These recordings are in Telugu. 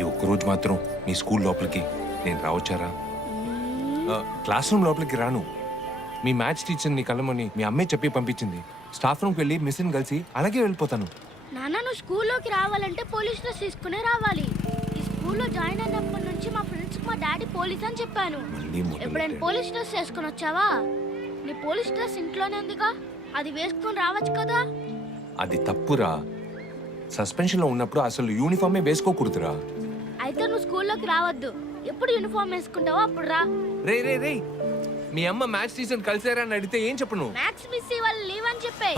ఈ ఒక్కరోజు మాత్రం మీ స్కూల్ లోపలికి నేను రావచ్చారా? క్లాస్ రూమ్ లోపలికి రాను. మీ మ్యాథ్స్ టీచర్ని కలమని మీ అమ్మే చెప్పి పంపించింది. స్టాఫ్ రూమ్కి వెళ్ళి మిస్ని కలిసి అలాగే వెళ్ళిపోతాను. నాన్న, నువ్వు స్కూల్లోకి రావాలంటే పోలీస్ డ్రెస్ తీసుకునే రావాలి. ఈ స్కూల్లో జాయిన్ అయినప్పటి నుంచి మా ఫ్రెండ్స్కి మా డాడీ పోలీస్ అని చెప్పాను. ఎప్పుడైనా పోలీస్ డ్రెస్ వేసుకొని వచ్చావా? నీ పోలీస్ డ్రెస్ ఇంట్లోనే ఉందిగా, అది వేసుకొని రావచ్చు కదా. అది తప్పురా. సస్పెన్షన్ లో ఉన్నప్పుడు అసలు యూనిఫామే వేసుకోకూడదురా. అయితే నువ్వు స్కూల్లోకి రావద్దు. ఎప్పుడు యూనిఫామ్ వేసుకుంటావో అప్పుడు రా. రే రే రే, మీ అమ్మ మ్యాథ్స్ టీచర్ కలిసారా అని అడిగితే ఏం చెప్పను? మ్యాథ్స్ మిస్ వాళ్ళు లీవ్ అని చెప్పే.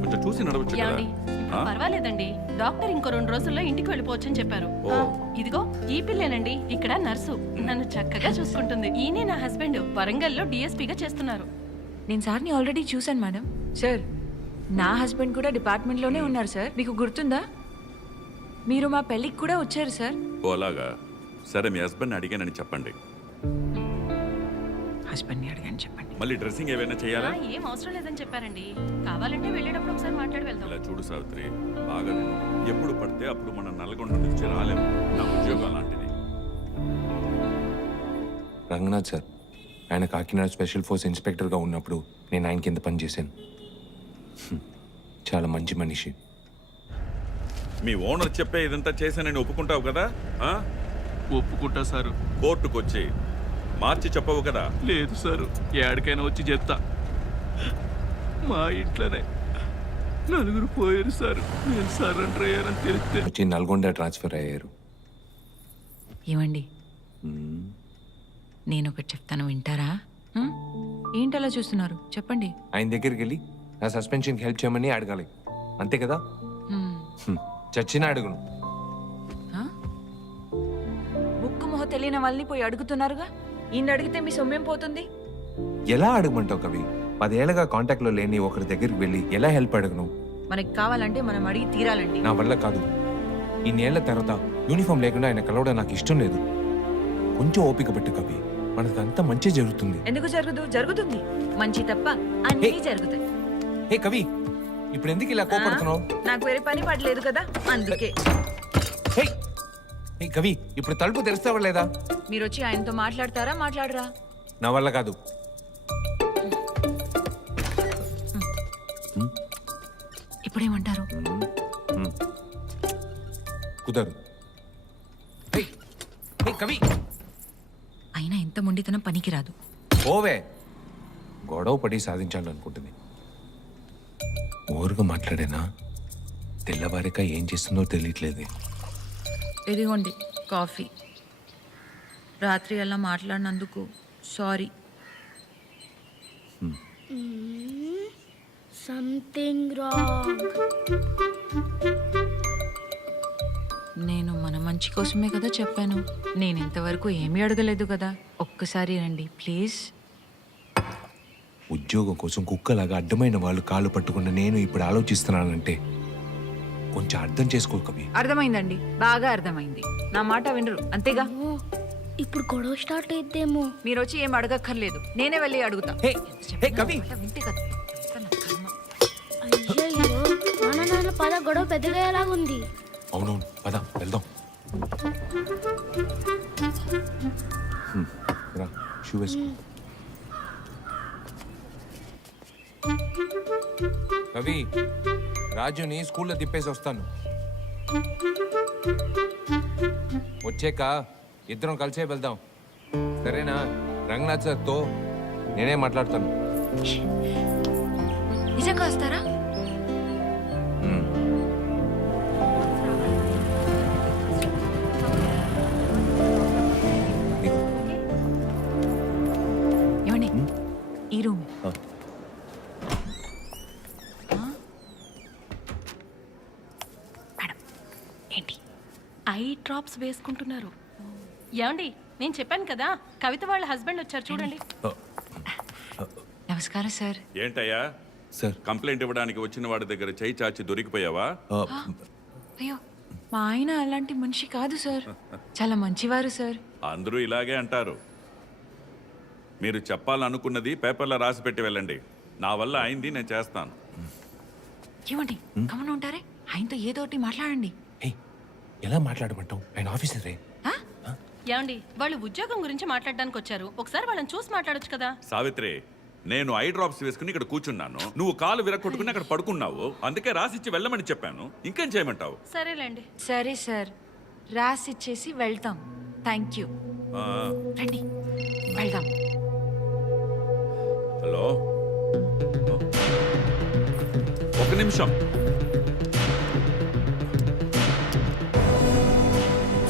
కొంచెం చూసి నడవచ్చు కదా. పర్వాలేదండి, డాక్టర్ ఇంకో 2 రోజుల్లో ఇంటికి వెళ్ళిపోవచ్చని చెప్పారు. ఇదిగో ఈ పిల్లేనండి ఇక్కడ నర్సు, నన్ను చక్కగా చూసుకుంటుంది. ఈయనే నా హస్బెండ్, వరంగల్లో డిఎస్పీగా చేస్తున్నారు. నేను సార్ని ఆల్రెడీ చూశాను మేడం. సార్, నా హస్బెండ్ కూడా డిపార్ట్మెంట్లోనే ఉన్నారు సార్. మీకు గుర్తుందా? మీరు మా పెళ్ళికి కూడా వచ్చారు సార్. ఓ అలాగా. సరే, మీ హస్బెండ్ అడిగానని చెప్పండి. హస్బెండ్ని అడిగాను చెప్పండి. మళ్ళీ డ్రెస్సింగ్ ఏమైనా చేయాలా? ఏం అవసరం లేదని చెప్పారండి. కావాలంటే వెళ్ళేటప్పుడు ఒకసారి మాట్లాడి వెళ్దాం. ఇలా చూడు సావిత్రి, బాగా విను. ఎప్పుడు పడితే అప్పుడు మనం నల్గొండ నుంచి రాలేము. నా ఉద్యోగం అలాంటిది. రంగనాథ్ సార్, ఆయన కాకినాడ స్పెషల్ ఫోర్స్ ఇన్స్పెక్టర్గా ఉన్నప్పుడు నేను ఆయన కింద పనిచేశాను. చాలా మంచి మనిషి. మీ ఓనర్ చెప్పే ఇదంతా చేశానని ఒప్పుకుంటావు కదా? ఒప్పుకుంటా సారు. కోర్టుకు వచ్చి మార్చి చెప్పవు కదా? లేదు సారు, ఏడికైనా వచ్చి చెప్తా. మా ఇంట్లోనే 4 పోయారు సారు. నేను సరెండర్ అయ్యారని తెలిస్తే వచ్చి నల్గొండ ట్రాన్స్ఫర్ అయ్యారు. ఏమండి, నేను ఒకటి చెప్తాను, వింటారా? ఏంటి అలా చూస్తున్నారు? చెప్పండి. ఆయన దగ్గరికి వెళ్ళి నా సస్పెన్షన్కి హెల్ప్ చేయమని అడగాలి, అంతే కదా? చచ్చినా అడుగును. ముక్కు మొహ తెలియని వాళ్ళని పోయి అడుగుతున్నారుగా. ఈయన అడిగితే మీ సొమ్మేం పోతుంది? ఎలా అడగమంటావు కవి? 10 ఏళ్ళగా కాంటాక్ట్లో లేని ఒకరి దగ్గరికి వెళ్ళి ఎలా హెల్ప్ అడగను? మనకి కావాలంటే మనం అడిగి తీరాలండి. నా వల్ల కాదు. ఇన్నేళ్ల తర్వాత యూనిఫామ్ లేకుండా ఆయన కలవడం నాకు ఇష్టం లేదు. కొంచెం ఓపిక పట్టు కవి, మనకంతా మంచి జరుగుతుంది. ఎందుకు జరగదు? జరుగుతుంది. మంచి తప్ప అన్నీ జరుగుతాయి. హే కవి, ఇప్పుడు ఎందుకు ఇలా కోపడుతున్నావు? నాకు వేరే పని పడలేదు కదా, అందుకే. హే హే కవి, ఇప్పుడు తలుపు తెరుస్తావా లేదా? మీరు వచ్చి ఆయనతో మాట్లాడతారా, మాట్లాడరా? నా వల్ల కాదు. ఇప్పుడేమంటారు? కుదరదు. హే హే కవి, అయినా ఇంత మొండితనం పనికిరాదు. ఓవే, గొడవ పడి సాధించాలనుకుంటుంది. ఓరుగా మాట్లాడేనా? తెల్లవారిక ఏం చేస్తుందో తెలియట్లేదు. ఇదిగోండి కాఫీ. రాత్రి అలా మాట్లాడినందుకు సారీ. Something wrong. నేను మన మంచి కోసమే కదా చెప్పాను. నేను ఇంతవరకు ఏమీ అడగలేదు కదా. ఒక్కసారి రండి ప్లీజ్. ఉద్యోగం కోసం కుక్కలాగా అడ్డమైన వాళ్ళు కాళ్ళు పట్టుకున్న నేను ఇప్పుడు ఆలోచిస్తున్నానంటే కొంచెం అర్థం చేసుకో కవి. అర్థమైందండి, బాగా అర్థమైంది. నా మాట వినరు అంతేగా. ఇప్పుడు గొడవ స్టార్ట్ అయిద్దేమో. మీరు వచ్చి ఏం అడగక్కర్లేదు, నేనే వెళ్ళి అడుగుతా. హే హే కవి, వింటే కదా. అయ్యయ్యో, నాన్న పద, గొడవ పెద్దగా ఎలాగుంది. అవునవును, పద వెళ్దాం. రా, షూ వేసుకో. కవి, రాజుని స్కూల్లో తిప్పేసి వస్తాను. వచ్చాక ఇద్దరం కలిసే వెళ్దాం, సరేనా? రంగనాథ్ సార్తో నేనే మాట్లాడతాను. నిజంగా వస్తారా? ఏమండి, ఈ రూమ్. ఏంటి? ఐ డ్రాప్స్ వేసుకుంటున్నారు. ఏమండి, నేను చెప్పాను కదా, కవిత వాళ్ళ హస్బెండ్ వచ్చారు చూడండి. నమస్కారం సార్. ఏంటయ్యా సార్, కంప్లైంట్ ఇవ్వడానికి వచ్చిన వాడి దగ్గర చేయి చాచి దొరికిపోయావా? అయ్యో, మా ఆయన అలాంటి మనిషి కాదు సార్, చాలా మంచివారు సార్. అందరూ ఇలాగే అంటారు. మీరు చెప్పాలనుకున్నది పేపర్లో రాసి పెట్టి వెళ్ళండి. నా వల్ల అయింది నేను చేస్తాను. ఏమండి గమనం ఉంటారే ఆయనతో ఏదో ఒకటి మాట్లాడండి. ఏయ్, ఎలా మాట్లాడమంటావు? ఆయన ఆఫీసర్ రే. ఆ? ఏమండి వాళ్ళు ఉద్యోగం గురించి మాట్లాడడానికి వచ్చారు, ఒకసారి వాళ్ళని చూసి మాట్లాడొచ్చు కదా. సావిత్రి, నేను ఐ డ్రాప్స్ వేసుకుని ఇక్కడ కూర్చున్నాను, నువ్వు కాలు విరగొట్టుకుని అక్కడ పడుకున్నావు. అందుకే రాసిచ్చి వెళ్ళమని చెప్పాను. ఇంకేం చేయమంటావు? సరేలేండి. సరే సార్, రాసిచ్చేసి వెళ్తాం. Thank you. ఆ, రండి వెళ్దాం. హలో, ఒక నిమిషం.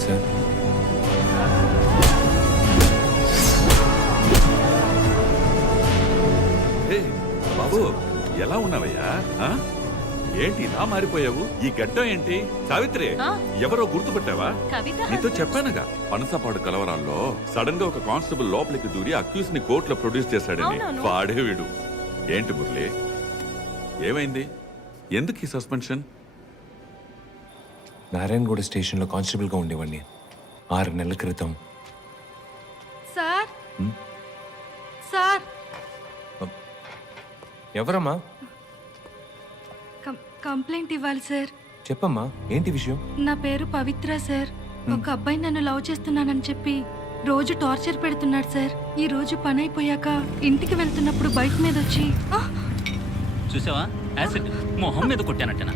సార్, ఏ బాబు, ఎలా ఉన్నావయ్యా? ఆ? ఏంటి ఇలా మారిపోయావు? ఈ గడ్డం ఏంటి? సావిత్రి, ఆ? ఎవరో గుర్తుపట్టావా? కవిత నీతో చెప్పానుగా, పనసపాడు కలవరాల్లో సడన్ గా ఒక కానిస్టేబుల్ లోపలికి దూరి అక్యూస్ ని కోర్టులో ప్రొడ్యూస్ చేశాడని. అవునవును. వాడే వీడు. ఏంటి మురళి, ఏమైంది? ఎందుకు ఈ సస్పెన్షన్? నారాయణగూడ స్టేషన్లో కానిస్టేబుల్గా ఉండేవాడిని 6 నెలల క్రితం. సార్ సార్ ఎవరమ్మా? కంప్లైంట్ ఇవ్వాలి సార్. చెప్పమ్మా, ఏంటి విషయం? నా పేరు పవిత్ర సార్. ఒక అబ్బాయి నన్ను లవ్ చేస్తున్నానని చెప్పి రోజు టార్చర్ పెడుతున్నాడు సార్. ఈ రోజు పని అయిపోయాక ఇంటికి వెళ్తున్నప్పుడు బైక్ మీద వచ్చి చూసావా, యాసిడ్ మొహం మీద కొట్టానట్టనా?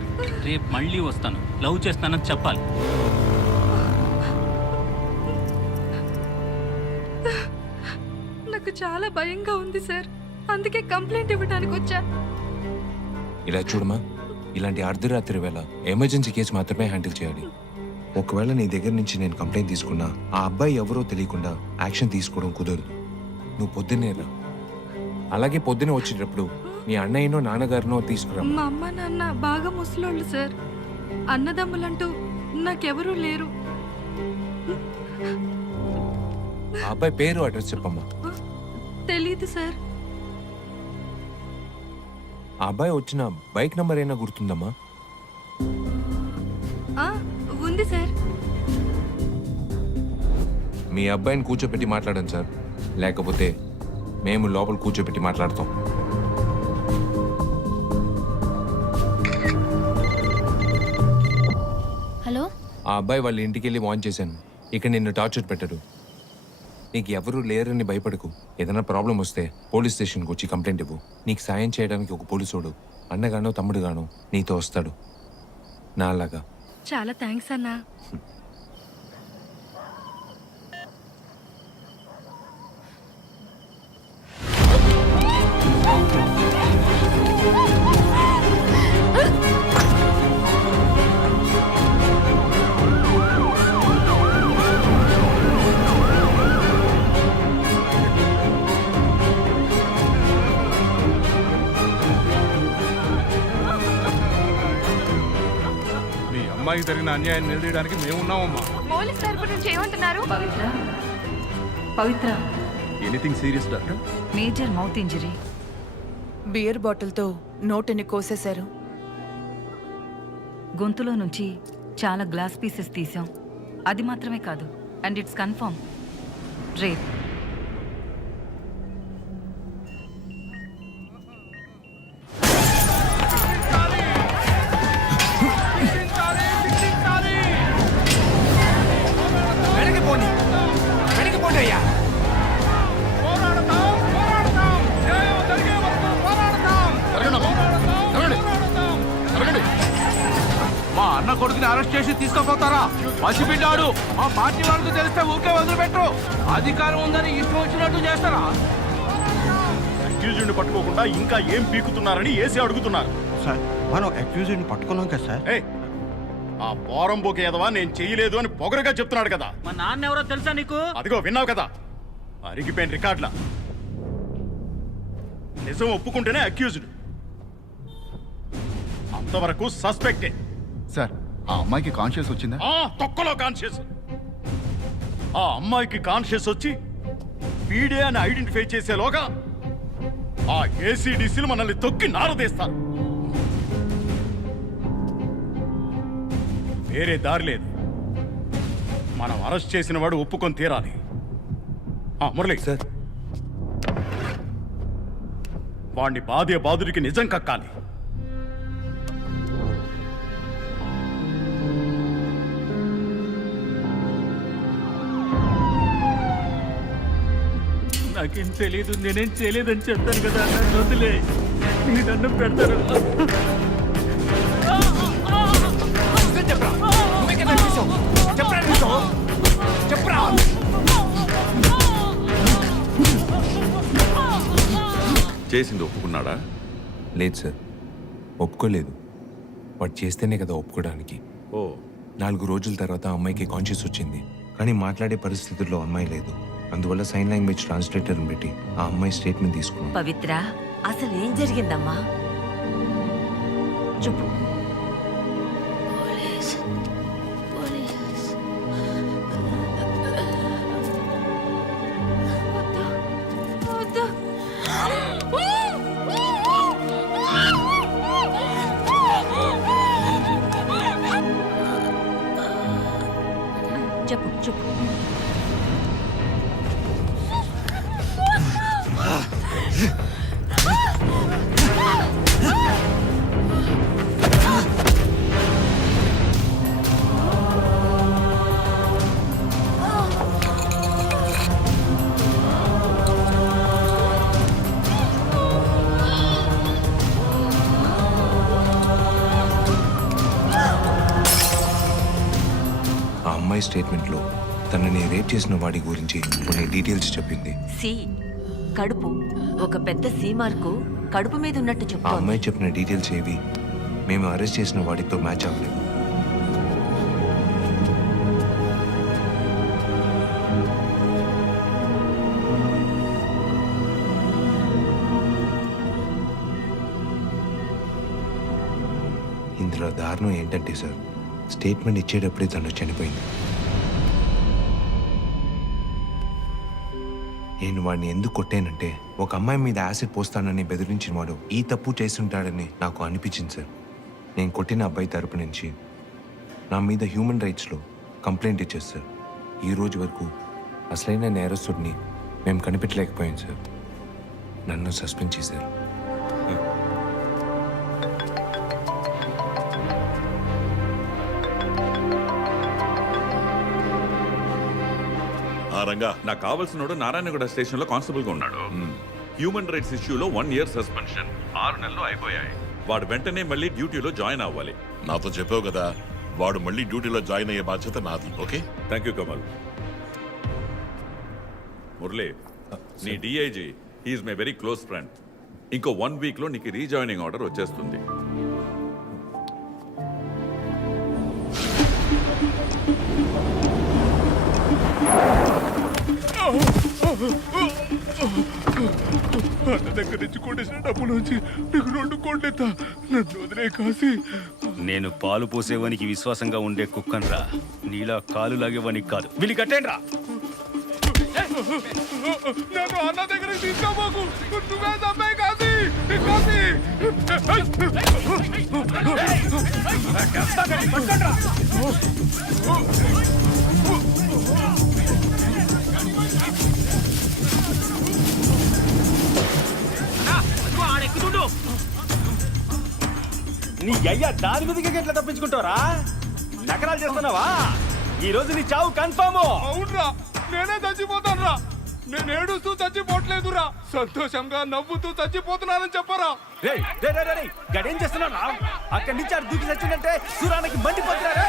రేపు మళ్ళీ వస్తాను, లవ్ చేస్తానని చెప్పాలి. నాకు చాలా భయంగా ఉంది సార్, అందుకే కంప్లైంట్ ఇవ్వడానికి వచ్చా. ఇలా చూడమా, ఇలాంటి అర్ధరాత్రి వేళ ఎమర్జెన్సీ కేసు మాత్రమే హ్యాండిల్ చేయాలి. ఒకవేళ నీ దగ్గర నుంచి నేను కంప్లైంట్ తీసుకున్నా ఆ అబ్బాయి ఎవరో తెలియకుండా యాక్షన్ తీసుకోవడం కుదరదు. నువ్వు పొద్దున్నే రా. అలాగే పొద్దునే వచ్చేటప్పుడు మీ అన్నయ్యనో నాన్నగారినో తీసుకురా. మా అమ్మ నాన్న బాగా ముసలోళ్ళు సార్. అన్నదమ్ములంటూ నాకెవరూ లేరు. ఆ అబ్బాయి పేరు, అడ్రస్ చెప్పమ్మా. తెలీదు సార్. ఆ అబ్బాయి వచ్చిన బైక్ నంబర్ అయినా గుర్తుందమ్మా? ఉంది సార్. మీ అబ్బాయిని కూర్చోపెట్టి మాట్లాడండి సార్, లేకపోతే మేము లోపల కూర్చోపెట్టి మాట్లాడతాం. హలో, ఆ అబ్బాయి వాళ్ళ ఇంటికి వెళ్ళి వాన్ చేశాను. ఇక నిన్ను టార్చర్ పెట్టరు. నీకు ఎవరు లేరని భయపడకు. ఏదైనా ప్రాబ్లం వస్తే పోలీస్ స్టేషన్కి వచ్చి కంప్లైంట్ ఇవ్వు. నీకు సాయం చేయడానికి ఒక పోలీసోడు అన్నగానో తమ్ముడుగానో నీతో వస్తాడు, నా అలాగా. చాలా థ్యాంక్స్ అన్నా. మీ అమ్మాయికి జరిగిన అన్యాయాన్ని నిలదీయడానికి మేమున్నామమ్మా. పోలీస్ తరపు నుంచి ఏమంటున్నారు? Pavithra anything serious doctor? Major mouth injury. Beer బాటిల్తో నోటిని కోసేశారు. గొంతులో నుంచి చాలా గ్లాస్ పీసెస్ తీసాం. అది మాత్రమే కాదు, అండ్ ఇట్స్ కన్ఫర్మ్ రేప్. మా అన్న కొడుకుని అరెస్ట్ చేసి తీసుకుపోతారా? పసిబిడ్డాడు. మా పార్టీ వాళ్ళకి తెలిస్తే ఊరికే వదిలిపెట్టరు. అధికారం ఉందని ఇష్టం వచ్చినట్టు చేస్తారా? అక్యూజ్డ్ని పట్టుకోకుండా ఇంకా ఏం పీకుతున్నారని ఏసీ అడుగుతున్నారు. సార్, మనం అక్యూజ్డ్ని పట్టుకున్నాం కదా సార్. ఏయ్, ఆ పోరం బోకేదవా నేను చెయ్యలేదు అని పొగరుగా చెప్తున్నాడు కదా. మా నాన్న ఎవరో తెలుసా నీకు? అదిగో విన్నావు కదా, అరిగిపోయిన రికార్డులా. నిజం ఒప్పుకుంటేనే అక్యూజ్డ్, అంతవరకు సస్పెక్టే. సార్, ఆ అమ్మాయికి కాన్షియస్ వచ్చిందా? తొక్కలో కాన్షియస్. ఆ అమ్మాయికి కాన్షియస్ వచ్చి పీడే అని ఐడెంటిఫై చేసేలోగా ఆ ఏసీడీసీలు మనల్ని తొక్కి నారదీస్తారు. వేరే దారి లేదు. మనం అరెస్ట్ చేసిన వాడు ఒప్పుకొని తీరాలి. మురళి సార్, వాడిని బాధే బాధుడికి నిజం కక్కాలి. నాకేం తెలియదు, నేనేం చేయలేదని చెప్తాను కదా, నన్ను వదిలే, నీ దండం పెడతాను. చేసింది ఒప్పుకున్నాడా? లేదు సార్, ఒప్పుకోలేదు. వాడు చేస్తేనే కదా ఒప్పుకోవడానికి. ఓ 4 రోజుల తర్వాత ఆ అమ్మాయికి కాన్షియస్ వచ్చింది, కానీ మాట్లాడే పరిస్థితుల్లో అమ్మాయి లేదు. అందువల్ల సైన్ లాంగ్వేజ్ ట్రాన్స్లేటర్ని పెట్టి ఆ అమ్మాయి స్టేట్మెంట్ తీసుకున్నాం. పవిత్ర, అసలు ఏం జరిగిందమ్మా? చెప్పు. పోలీస్ పోలీస్ వద్దు. చెప్పు చెప్పు. ఆ అమ్మాయి స్టేట్మెంట్లో తనని రేప్ చేసిన వాడి గురించి కొన్ని డీటెయిల్స్ చెప్పింది. సి కడుపు, ఒక పెద్ద సి మార్కు కడుపు మీద ఉన్నట్టు ఆ చెప్తోంది. అమ్మాయి చెప్పిన డీటెయిల్స్ ఏవి మేము అరెస్ట్ చేసిన వాడితో మ్యాచ్ అవ్వలేదు. ఇందులో దారుణం ఏంటంటే సార్, స్టేట్మెంట్ ఇచ్చేటప్పుడే తను చనిపోయింది. నేను వాడిని ఎందుకు కొట్టానంటే, ఒక అమ్మాయి మీద యాసిడ్ పోస్తానని బెదిరించిన వాడు ఈ తప్పు చేస్తుంటాడని నాకు అనిపించింది సార్. నేను కొట్టిన అబ్బాయి తరపు నుంచి నా మీద హ్యూమన్ రైట్స్లో కంప్లైంట్ ఇచ్చారు సార్. ఈ రోజు వరకు అసలైన నేరస్తుడిని మేము కనిపెట్టలేకపోయాం సార్. నన్ను సస్పెండ్ చేశారు. రంగా, నాకు కావాల్సినోడు నారాయణగూడ స్టేషన్ లో కానిస్టేబుల్ గా ఉన్నాడు. హ్యూమన్ రైట్స్ ఇష్యూలో 1 year సస్పెన్షన్, 6 నెలలు అయిపోయాయి. వాడు వెంటనే మళ్ళీ డ్యూటీలో జాయిన్ అవ్వాలి. నాతో చెప్పావు కదా, వాడు మళ్ళీ డ్యూటీలో జాయిన్ అయ్యే బాధ్యత నాది. Okay, thank you Kamal. Murali, నీ DIG he's my very close friend. ఇంకో 1 week లో నీకు రీజాయినింగ్ ఆర్డర్ వచ్చేస్తుంది. అన్న దగ్గర నుంచి కొట్టేసిన డబ్బుల నుంచి నీకు 2 కోట్లు ఎత్తా, నన్ను వదిలే కాసి. నేను పాలు పోసేవానికి విశ్వాసంగా ఉండే కుక్కన్రా, నీలా కాలు లాగేవానికి కాదు. వీళ్ళు కట్టేండి రా. నన్ను అన్న దగ్గరికి తీసుకోబోకు, నువ్వే తమ్మాయి కాసి కాసి. నీ అయ్యా దాని మీదకి ఎట్లా తప్పించుకుంటారా? నకరాలు చేస్తున్నావా? ఈ రోజు నీ చావు కన్ఫర్మ్. అవునరా, నేనే చచ్చిపోతానురా. నేను ఏడుస్తూ చచ్చిపోవట్లేదురా, సంతోషంగా నవ్వుతూ చచ్చిపోతున్నానని చెప్పరా. గడేం చేస్తున్నారా? అక్కడి నుంచి అటు దూకి చచ్చిందంటే సూరానికి మండిపోతున్నా.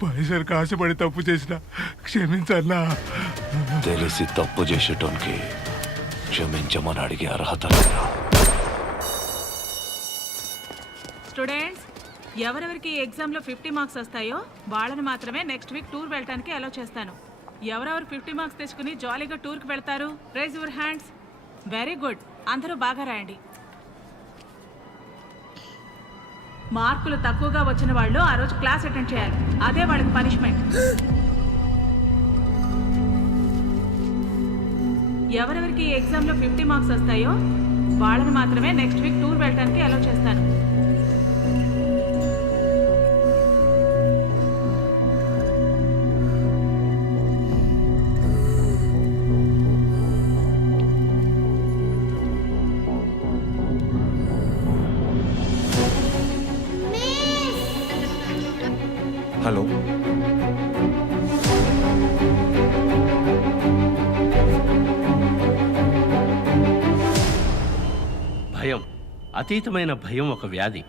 పైసలు కాశపడి తప్పు చేసిన క్షమించన్నా. తెలిసి తప్పు చేసేటోనికి క్షమించమని అడిగే అర్హత. స్టూడెంట్స్, ఎవరెవరికి ఎగ్జామ్లో 50 మార్క్స్ వస్తాయో వాళ్ళని మాత్రమే నెక్స్ట్ వీక్ టూర్ వెళ్ళడానికి అలౌ చేస్తాను. ఎవరెవరు 50 మార్క్స్ తెచ్చుకుని జాలీగా టూర్కి వెళ్తారు? Rise your hands. Very good, అందరూ బాగా రాయండి. మార్కులు తక్కువగా వచ్చిన వాళ్ళు ఆ రోజు క్లాస్ అటెండ్ చేయాలి, అదే వాళ్ళకి పనిష్మెంట్. ఎవరెవరికి ఈ ఎగ్జామ్లో 50 మార్క్స్ వస్తాయో వాళ్ళని మాత్రమే నెక్స్ట్ వీక్ టూర్ వెళ్ళడానికి అలౌ చేస్తాను. హలో. భయం, అతీతమైన భయం ఒక వ్యాధి.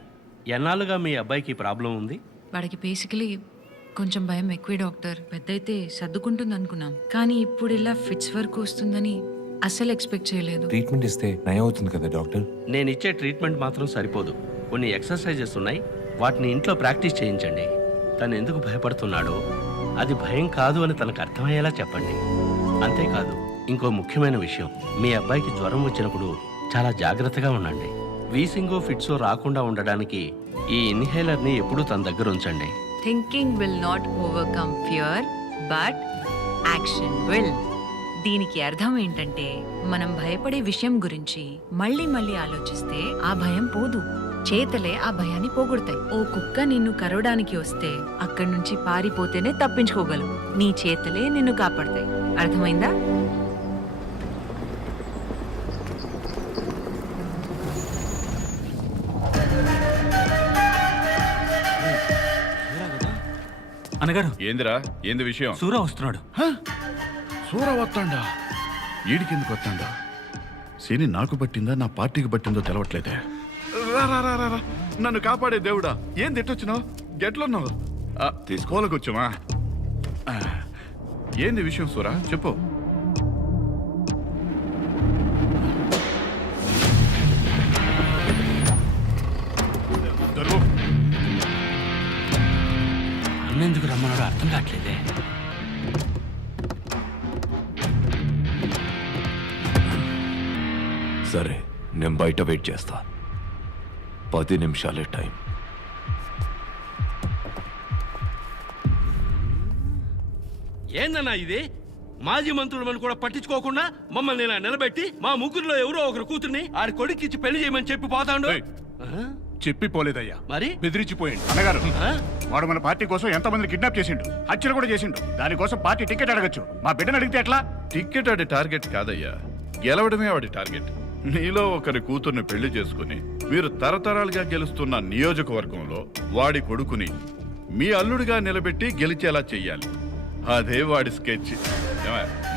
ఎన్నాళ్ళుగా మీ అబ్బాయికి ప్రాబ్లం ఉంది? వాడికి బేసికలీ కొంచెం భయం ఎక్కువే డాక్టర్. పెద్దయితే సర్దుకుంటుంది అనుకున్నాం, కానీ ఇప్పుడు ఇలా ఫిట్స్ వరకు వస్తుందని అస్సలు ఎక్స్పెక్ట్ చేయలేదు. ట్రీట్మెంట్ ఇస్తే నయం అవుతుంది కదా డాక్టర్? నేను ఇచ్చే ట్రీట్మెంట్ మాత్రం సరిపోదు. కొన్ని ఎక్సర్సైజెస్ ఉన్నాయి, వాటిని ఇంట్లో ప్రాక్టీస్ చేయించండి. తను ఎందుకు భయపడుతున్నాడో అది భయం కాదు అని తనకు అర్థమయ్యేలా చెప్పండి. అంతేకాదు, ఇంకో ముఖ్యమైన విషయం, మీ అబ్బాయికి జ్వరం వచ్చినప్పుడు చాలా జాగ్రత్తగా ఉండండి. వీసింగో ఫిట్సో రాకుండా ఉండడానికి ఈ ఇన్హేలర్ని ఎప్పుడూ తన దగ్గర ఉంచండి. Thinking will not overcome fear, but action will. దీనికి అర్థం ఏంటంటే మనం భయపడే విషయం గురించి మళ్ళీ మళ్ళీ ఆలోచిస్తే ఆ భయం పోదు, చేతలే ఆ భయాన్ని పోగొడతాయి. ఓ కుక్క నిన్ను కరవడానికి వస్తే అక్కడి నుంచి పారిపోతేనే తప్పించుకోగలవు. నీ చేతలే నిన్ను కాపాడతాయి. అర్థమైందా? అన్నగారు, ఏందిరా ఏంది విషయం? సూరా వస్తున్నాడు. సూర వస్తాండా? ఈడికెందుకు వస్తాండా? శని నాకు పట్టిందా నా పార్టీకి పట్టిందో తెలవట్లేదే. రా రా రా రా రా. నన్ను కాపాడే దేవుడా, ఏం తిట్టొచ్చినావు? గెట్లున్నావు? తీసుకోవాలకొచ్చామా? ఏంది విషయం సూరా, చెప్పు. అన్నెందుకు రమ్మన్నాడో అర్థం కావట్లేదే. సరే, నేను బయట వెయిట్ చేస్తా. 10 నిమిషాలే టైం. ఏందన్నా ఇది? మాజీ మంత్రులను కూడా పట్టించుకోకుండా మమ్మల్ని ఇలా నిలబెట్టి మా ముగ్గురులో ఎవరో ఒకరు కూతుర్ని ఆడి కొడుకిచ్చి పెళ్లి చేయమని చెప్పి పోతాడు. చెప్పి పోలేదయ్యా, మరి బెదిరించిపోయిండు. అన్నగారు, వాడు మన పార్టీ కోసం ఎంతమందిని కిడ్నాప్ చేసిండు, హత్యలు కూడా చేసిండు. దానికోసం పార్టీ టికెట్ అడగచ్చు. మా బిడ్డను అడిగితే ఎట్లా? టికెట్ ఆడి టార్గెట్ కాదయ్యా, గెలవడమే వాడి టార్గెట్. నీలో ఒకరి కూతుర్ని పెళ్లి చేసుకుని మీరు తరతరాలుగా గెలుస్తున్న నియోజకవర్గంలో వాడి కొడుకుని మీ అల్లుడిగా నిలబెట్టి గెలిచేలా చెయ్యాలి. అదే వాడి స్కెచ్.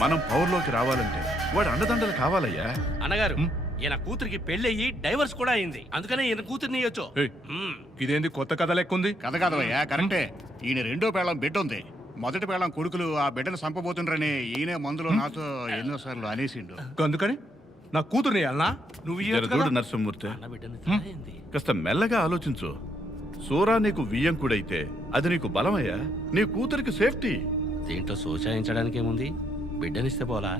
మనం పవర్లోకి రావాలంటే వాడు అండదండలు కావాలయ్యా. అన్నగారు, ఈయన కూతురికి పెళ్ళయ్యి డైవర్స్ కూడా అయింది, అందుకనే ఈయన కూతుర్ని ఇయ్యొచ్చు. ఇదేంది కొత్త కథ లెక్కుంది? కథ కాదయ్యా, కరెక్టే. ఈయన రెండో పేళం బిడ్డ ఉంది. మొదటి పేళం కొడుకులు ఆ బిడ్డను చంపబోతుండ్రని ఈయన మందులో నాతో ఎన్నోసార్లు అనేసిండు. అందుకని నా కూతుర్ని అన్నా నువ్వు చూడు నరసింహమూర్తి, కాస్త మెల్లగా ఆలోచించు. సూరా నీకు వియ్యంకుడైతే అది నీకు బలమయ్యా, నీ కూతురికి సేఫ్టీ. దీంట్లో సోచాయించడానికి ఏముంది? బిడ్డనిస్తే పోలా.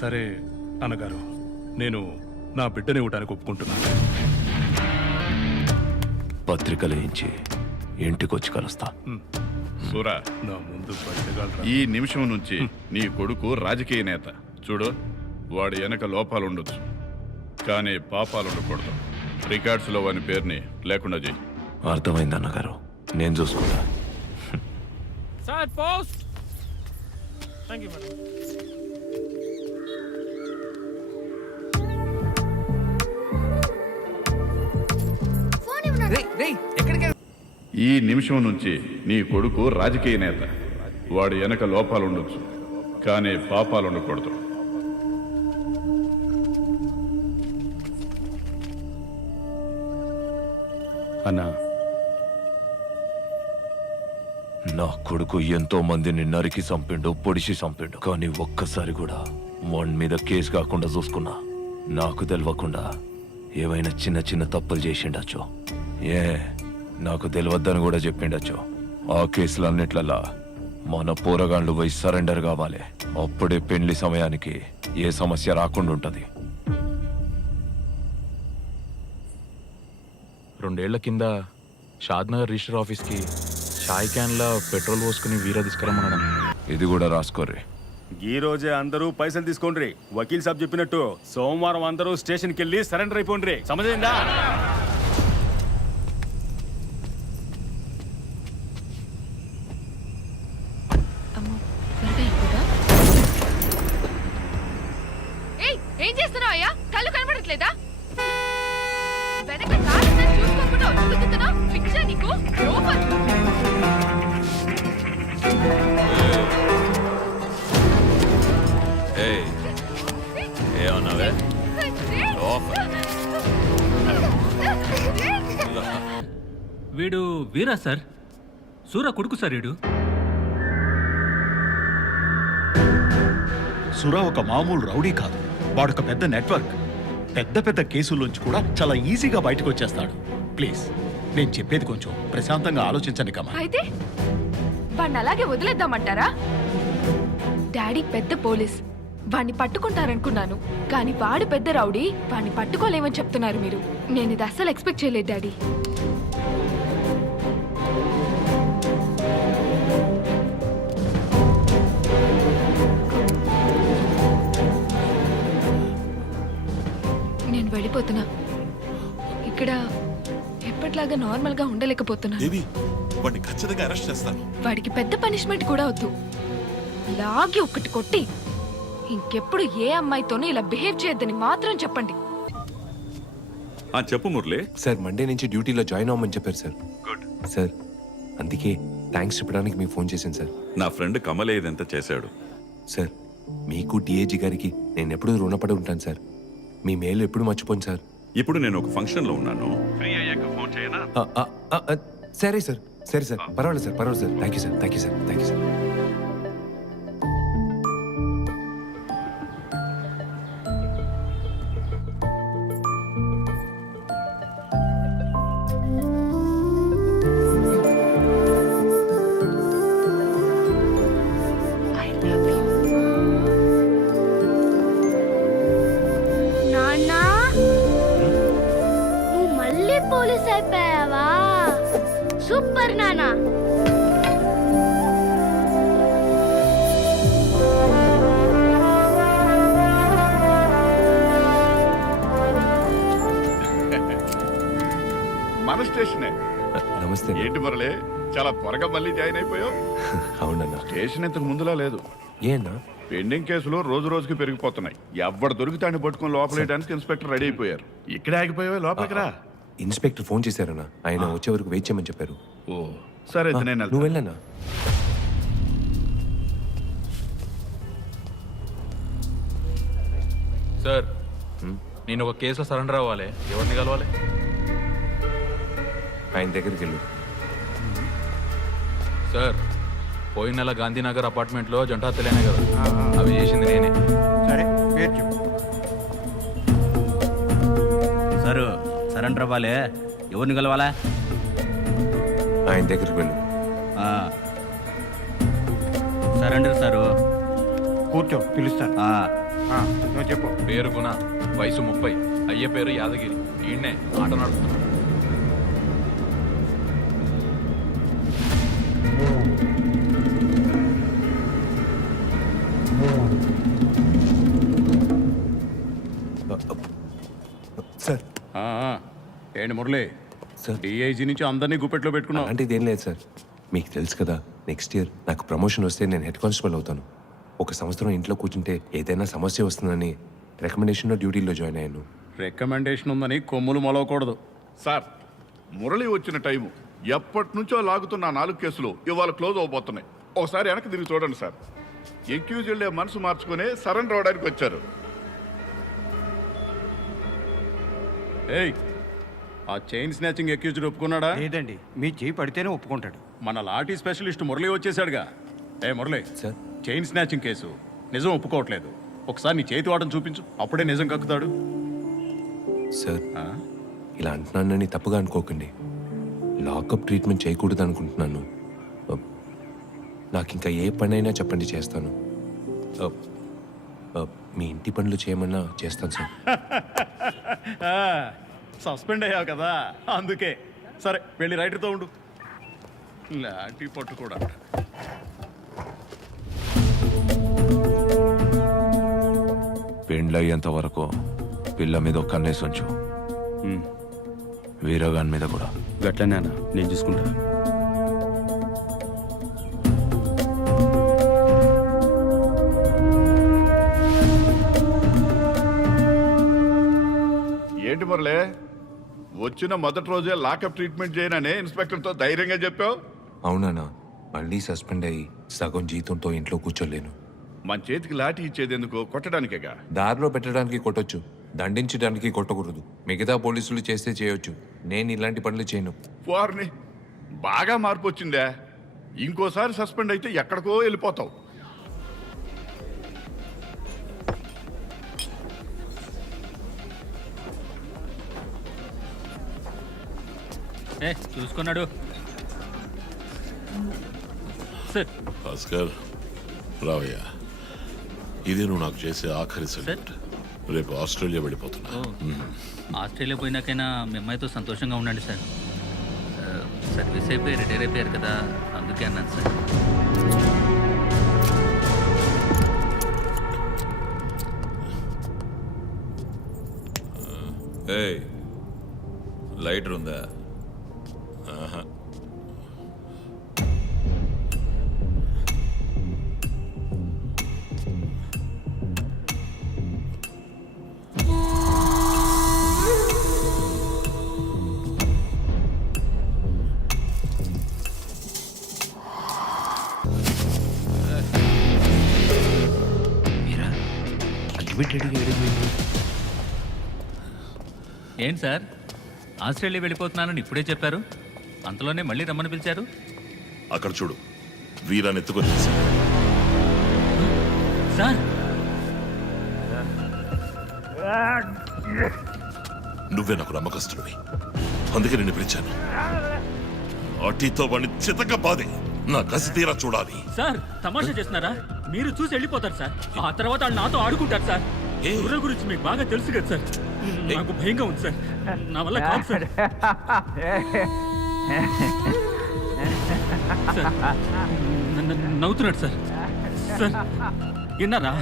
సరే అన్నగారు, నేను నా బిడ్డని ఇవ్వడానికి ఒప్పుకుంటున్నాను. పత్రికలు ఇచ్చి ఇంటికొచ్చి కలుస్తా. సూరా, నా ముందు బయటగలరా? ఈ నిమిషం నుంచి నీ కొడుకు రాజకీయ నేత. చూడు, వాడి వెనక లోపాలుండొచ్చు, కానీ పాపాలు ఉండకూడదు. రికార్డ్స్లో వాని పేరుని లేకుండా చెయ్యి. అర్థమైంది అన్నగారు, నేను చూసుకుంటా. ఈ నిమిషం నుంచి నీ కొడుకు రాజకీయ నేత. వాడి వెనక లోపాలుండొచ్చు, కానీ పాపాలు ఉండకూడదు. అన్నా, నా కొడుకు ఎంతో మందిని నరికి చంపిండు, పొడిచి చంపిండు, కానీ ఒక్కసారి కూడా వాడి మీద కేసు కాకుండా చూసుకున్నా. నాకు తెలియకుండా ఏవైనా చిన్న చిన్న తప్పులు చేసిండొచ్చు, నాకు తెలియద్దని కూడా చెప్పిండొచ్చు. ఆ కేసులన్నిట్లలా మన పోరగాండ్లు పోయి సరెండర్ కావాలి. అప్పుడే పెళ్లి సమయానికి ఏ సమస్య రాకుండా ఉంటది. 2 ఏళ్ల కింద షాద్నగర్ రిజిస్టర్ ఆఫీస్కి షాయ్ క్యాన్లో పెట్రోల్ పోసుకుని వీర తీసుకురమ్మనడం. ఇది కూడా రాసుకోర్రి. ఈ రోజే అందరూ పైసలు తీసుకోండి. వకీల్ సాబ్ చెప్పినట్టు సోమవారం అందరూ స్టేషన్కి వెళ్ళి సరెండర్ అయిపోండి. సమజైందా? ఏం చేస్తున్నావు అయ్యా? కళ్ళు కనబడట్లేదా? వెనక చూసుకోకుండా వచ్చి నీకు ఏమన్నావే వీడు వీరా సార్, సూర కొడుకు సార్ వీడు. సురా ఒక మామూలు రౌడీ కాదు, వాడొక పెద్ద నెట్వర్క్. పెద్ద పెద్ద కేసుల్లోంచి కూడా చాలా ఈజీగా బయటకు వచ్చేస్తాడు. ప్లీజ్, నేను చెప్పేది కొంచెం ప్రశాంతంగా ఆలోచించండి కమా. అయితే వాడిని అలాగే వదిలేద్దామంటారా? డాడీ పెద్ద పోలీస్, వాణ్ణి పట్టుకుంటారనుకున్నాను, కానీ వాడు పెద్ద రౌడీ, వాణ్ణి పట్టుకోలేమని చెప్తున్నారు మీరు. నేను ఇది అస్సలు ఎక్స్పెక్ట్ చేయలేదు డాడీ. నేను వెళ్ళిపోతున్నా. ఇక్కడ ఎప్పటిలాగా నార్మల్గా ఉండలేకపోతున్నా. దేవి, వాడిని ఖచ్చితంగా అరెస్ట్ చేస్తాను. వాడికి పెద్ద పనిష్మెంట్ కూడా వద్దు, లాగి ఒకటి కొట్టి ఇంకెప్పుడు ఏ అమ్మాయితోనూ ఇలా బిహేవ్ చేయొద్దని మాత్రం చెప్పండి. చెప్పు మురళి. సార్ మండే నుంచి డ్యూటీలో జాయిన్ అవ్వమని చెప్పారు సార్. గుడ్ సార్ అందుకే థ్యాంక్స్ చెప్పడానికి మీకు ఫోన్ చేశాను సార్. నా ఫ్రెండ్ కమలే ఇదంతా చేశాడు. సార్ మీకు డిఏజీ గారికి నేను ఎప్పుడూ రుణపడి ఉంటాను సార్. మీ మేలు ఎప్పుడు మర్చిపోను సార్. ఇప్పుడు నేను ఒక ఫంక్షన్ లో ఉన్నాను, ఫ్రీ అయ్యాక ఫోన్ చేయనా? సరే సార్, సరే సార్, పర్వాలేదు సార్, పర్వాలేదు sir. Thank you sir, thank you sir, thank you sir. నాన్నా, నువ్వు మళ్ళీ పోలీస్ అయిపోయావా? సూపర్ నానా. మన స్టేషనే. నమస్తే. ఏంటి మురళి, చాలా త్వరగా మళ్ళీ జాయిన్ అయిపోయావు. అవునన్నా. స్టేషన్ ఇంతకు ముందులా లేదు. ఏ అన్నా? పెండింగ్ కేసులు రోజు రోజుకి పెరిగిపోతున్నాయి. ఎవడు దొరికితాన్ని పట్టుకుని లోపలేయడానికి ఇన్స్పెక్టర్ రెడీ అయిపోయారు. ఇక్కడే ఆగిపోయావే, లోపలికి రా. ఇన్స్పెక్టర్ ఫోన్ చేశారన్నా, ఆయన వచ్చే వరకు వెయిట్ చేయమని చెప్పారు. ఓ సరే, అయితే నేను నువ్వు వెళ్తాను. వెళ్ళన్నా. సార్, నేను ఒక కేసులో సరెండర్ అవ్వాలి. ఎవరిని కలవాలి? ఆయన దగ్గరికి వెళ్ళు. సార్, పోయిన నెల గాంధీనగర్ అపార్ట్మెంట్లో జంటా తెలియనే కదా, అవి చేసింది నేనే. సరే, పేరు చెప్పు. సార్ సరెండర్ అవ్వాలి, ఎవరిని కలవాలా? ఆయన దగ్గరికి వెళ్ళు. Surrender sir. కూర్చో, పిలుస్తాను. నువ్వు చెప్పు. పేరు గుణ, వయసు 30, అయ్య పేరు యాదగిరి. ఈయన్నే ఆట నడుపుతున్నాడు. సార్. ఏంటి మురళి, సార్ డిఐజీ నుంచి అందరినీ గుప్పెట్లో పెట్టుకున్నావు. అలాంటిది ఏం లేదు సార్. మీకు తెలుసు కదా, నెక్స్ట్ ఇయర్ నాకు ప్రమోషన్ వస్తే నేను హెడ్ కానిస్టేబుల్ అవుతాను. ఒక సంవత్సరం ఇంట్లో కూర్చుంటే ఏదైనా సమస్య వస్తుందని రికమెండేషన్లో డ్యూటీలో జాయిన్ అయ్యాను. రికమెండేషన్ ఉందని కొమ్ములు మొలవకూడదు. సార్, మురళి వచ్చిన టైము ఎప్పటి నుంచో లాగుతున్న 4 కేసులు ఇవాళ క్లోజ్ అవబోతున్నాయి. ఒకసారి వెనక్కి తిరిగి చూడండి సార్. ఎక్యూజ్డ్లే మనసు మార్చుకుని సరెండర్ అవడానికి వచ్చారు. ఏయ్, ఆ చైన్ స్నాచింగ్ అక్యూజ్డ్ ఒప్పుకున్నాడా? లేదండి, మీ చేయి పడితేనే ఒప్పుకుంటాడు. మన లాఠీ స్పెషలిస్ట్ మురళి వచ్చేసాడుగా. ఏ Murali, sir. Chain snatching case నిజం ఒప్పుకోవట్లేదు. ఒకసారి నీ చేతి వాటం చూపించు, అప్పుడే నిజం కక్కుతాడు. సార్ ఇలా అంటున్నానని తప్పుగా అనుకోకండి. లాకప్ ట్రీట్మెంట్ చేయకూడదు అనుకుంటున్నాను. నాకు ఇంకా ఏ పనైనా చెప్పండి, చేస్తాను. మీ ఇంటి పనులు చేయమన్నా చేస్తాను సార్. సస్పెండ్ అయ్యావు కదా, అందుకే. సరే, వెళ్ళి రైటర్తో ఉండు. లాఠీ పట్టు కూడా. పెండ్లయ్యేంత వరకు పిల్ల మీద ఒక కన్నేసి ఉంచు. వీరగాన్ మీద కూడా. గట్లనే అన్న, నేను చూసుకుంటా. ఏంటి మురళి, వచ్చిన మొదటి రోజే లాకప్ ట్రీట్మెంట్ చేయనని ఇన్స్పెక్టర్తో ధైర్యంగా చెప్పావు. అవునా? మళ్ళీ సస్పెండ్ అయ్యి సగం జీతంతో ఇంట్లో కూర్చోలేను. మన చేతికి లాఠీ ఇచ్చేదెందుకో కొట్టడానికేగా. దారిలో పెట్టడానికి కొట్టొచ్చు, దండించడానికి కొట్టకూడదు. మిగతా పోలీసులు చేస్తే చేయొచ్చు, నేను ఇలాంటి పనులు చేయను. వారిని బాగా మార్పు వచ్చిందా? ఇంకోసారి సస్పెండ్ అయితే ఎక్కడికో వెళ్ళిపోతావు. చూసుకున్నాడు సార్. భాస్కర్ రావయ్యా, ఇది నువ్వు నాకు చేసే ఆఖరి సెలెక్ట్. రేపు ఆస్ట్రేలియా వెళ్ళిపోతున్నా. ఆస్ట్రేలియా పోయినాకైనా మీ అమ్మాయితో సంతోషంగా ఉండండి సార్. సర్వీస్ అయిపోయి రిటైర్ అయిపోయారు కదా, అందుకే అన్నాను సార్. లైటర్ ఉందా? ఏంటి సార్, ఆస్ట్రేలియా వెళ్ళిపోతున్నానని ఇప్పుడే చెప్పారు, అంతలోనే మళ్ళీ రమ్మని పిలిచారు? అక్కడ చూడు, వీరాన్ని ఎత్తుకొని సార్ నువ్వే నాకు నమ్మకస్తుడివి, అందుకే నిన్ను పిలిచాను. అటీతో వాడిని చితక బాధే నా కసి తీరా చూడాలి. సార్ తమాషా చేస్తున్నారా? మీరు చూసి వెళ్ళిపోతారు సార్, ఆ తర్వాత వాళ్ళు నాతో ఆడుకుంటారు సార్. గుర్ర గురించి మీకు బాగా తెలుసు కదా సార్, నాకు భయంగా ఉంది సార్, నా వల్ల కాదు సార్. సార్, నవ్వుతున్నాడు సార్. సార్ విన్నారా?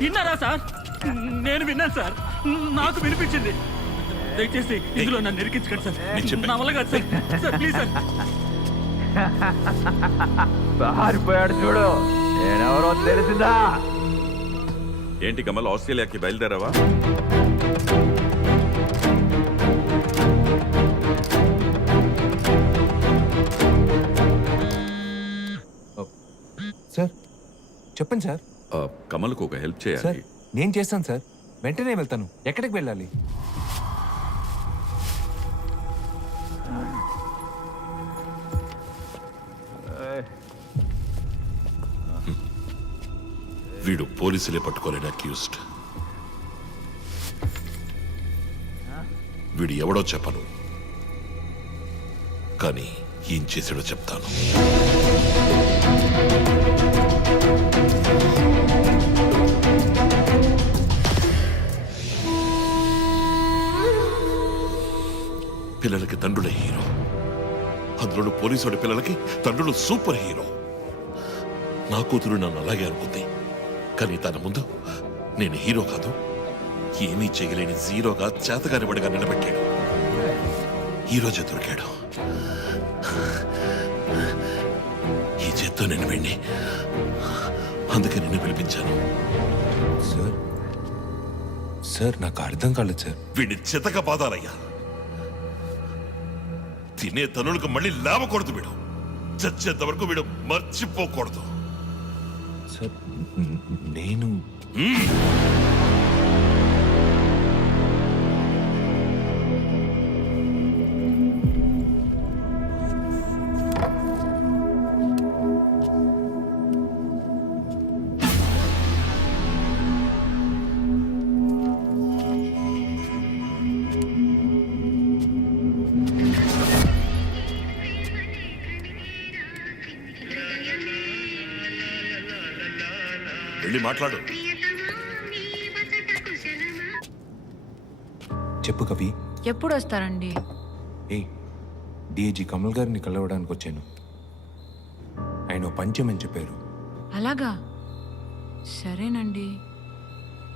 విన్నారా సార్? నేను విన్నాను సార్, నాకు వినిపించింది. దయచేసి ఇందులో నన్ను ఇరికించకండి సార్, నా వల్ల కాదు సార్. Sir please sir. పారిపోయాడు చూడు, నేనెవరో తెలిసిందా? ఏంటి కమల్, ఆస్ట్రేలియాకి బయలుదేరావా? సార్ చెప్పండి సార్. కమల్కు ఒక హెల్ప్ సార్ చేయాలి. నేను చేస్తాను సార్, వెంటనే వెళ్తాను. ఎక్కడికి వెళ్ళాలి? వీడు పోలీసులే పట్టుకోలేని అక్యూజ్డ్. వీడు ఎవడో చెప్పను, కానీ ఏం చేసాడో చెప్తాను. పిల్లలకి తండ్రులే హీరో, అందులో పోలీసుడి పిల్లలకి తండ్రులు సూపర్ హీరో. నా కూతురు నన్ను అలాగే అనుకుంది, కానీ తన ముందు నేను హీరో కాదు, ఏమీ చేయలేని జీరోగా చేతగాని వాడిగా నిలబెట్టాడు. ఈరోజే దొరికాడు. ఈ చేత్తో నేను వెళ్ళి అందుకే నిన్ను పిలిపించాను. సార్ సార్ నాకు అర్థం కాలేదు సార్. వీడిని చితక బాధాలయ్యా. తినే తనులకు మళ్ళీ లేవకూడదు. వీడు చచ్చేంత వరకు వీడు మర్చిపోకూడదు. సార్ నేను వెళ్ళి మాట్లాడు. చెప్పు కవి. ఎప్పుడు వస్తారండి? డిఐజీ కమల్ గారిని కలవడానికి వచ్చాను. ఆయన ఓ పని చేయమని చెప్పారు. అలాగా, సరేనండి.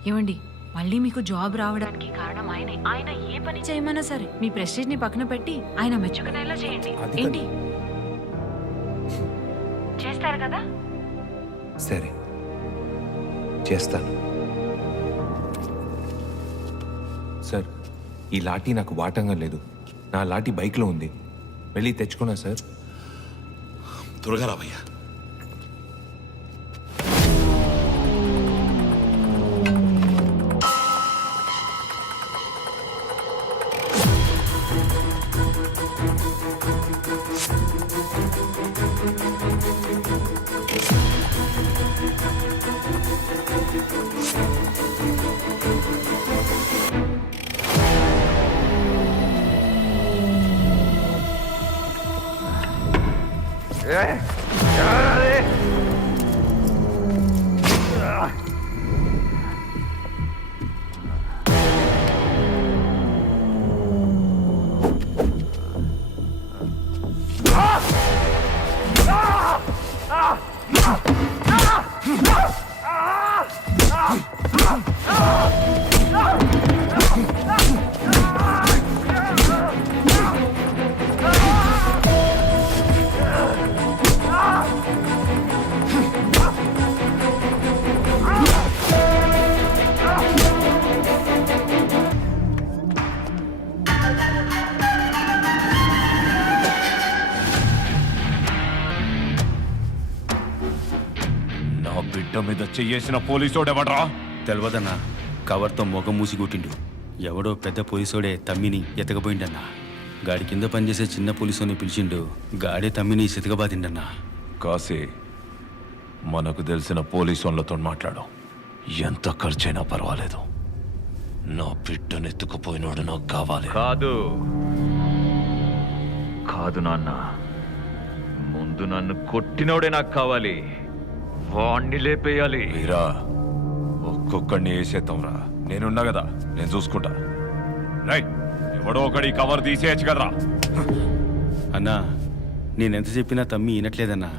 ఏమండి, మళ్ళీ మీకు జాబ్ రావడానికి కారణం ఆయనే. ఆయన ఏ పని చేయమన్నా సరే మీ ప్రెస్టీజ్ ని పక్కన పెట్టి ఆయన మెచ్చుకునేలా చేయండి. అది ఏంటి చేస్తారు కదా? సరే చేస్తాను. సార్ ఈ లాఠీ నాకు వాటంగా లేదు, నా లాఠీ బైక్లో ఉంది. వెళ్ళి తెచ్చుకున్నా సార్. త్వరగా రావయ్యా. నా బిడ్డ మీద చెయ్యేసిన పోలీసోడెవడ్రా? తెలియదన్నా, కవర్తో మొగం మూసి కొట్టిండు. ఎవడో పెద్ద పోలీసోడే తమ్మిని ఎతకపోయిండన్నా. గాడి కింద పనిచేసే చిన్న పోలీసుని పిలిచిండు. గాడే తమ్మిని సితకబాదిండన్నా. కాశీ, మనకు తెలిసిన పోలీసులతో మాట్లాడు. ఎంత ఖర్చైనా పర్వాలేదు. నా బిడ్డను ఎత్తుకుపోయినోడు నాకు కావాలి. కాదు నాన్న, ముందు నన్ను కొట్టినోడే నాకు కావాలి. వాణ్ణి లేపేయాలి. వీరా, ఒక్కొక్కడిని వేసేద్దాంరా. నేనున్నా కదా, నేను చూసుకుంటా. రైట్, ఎవడో ఒకడి కవర్ తీసేయచ్చు కదరా. అన్నా, నేనెంత చెప్పినా తమ్మి వినట్లేదన్నా.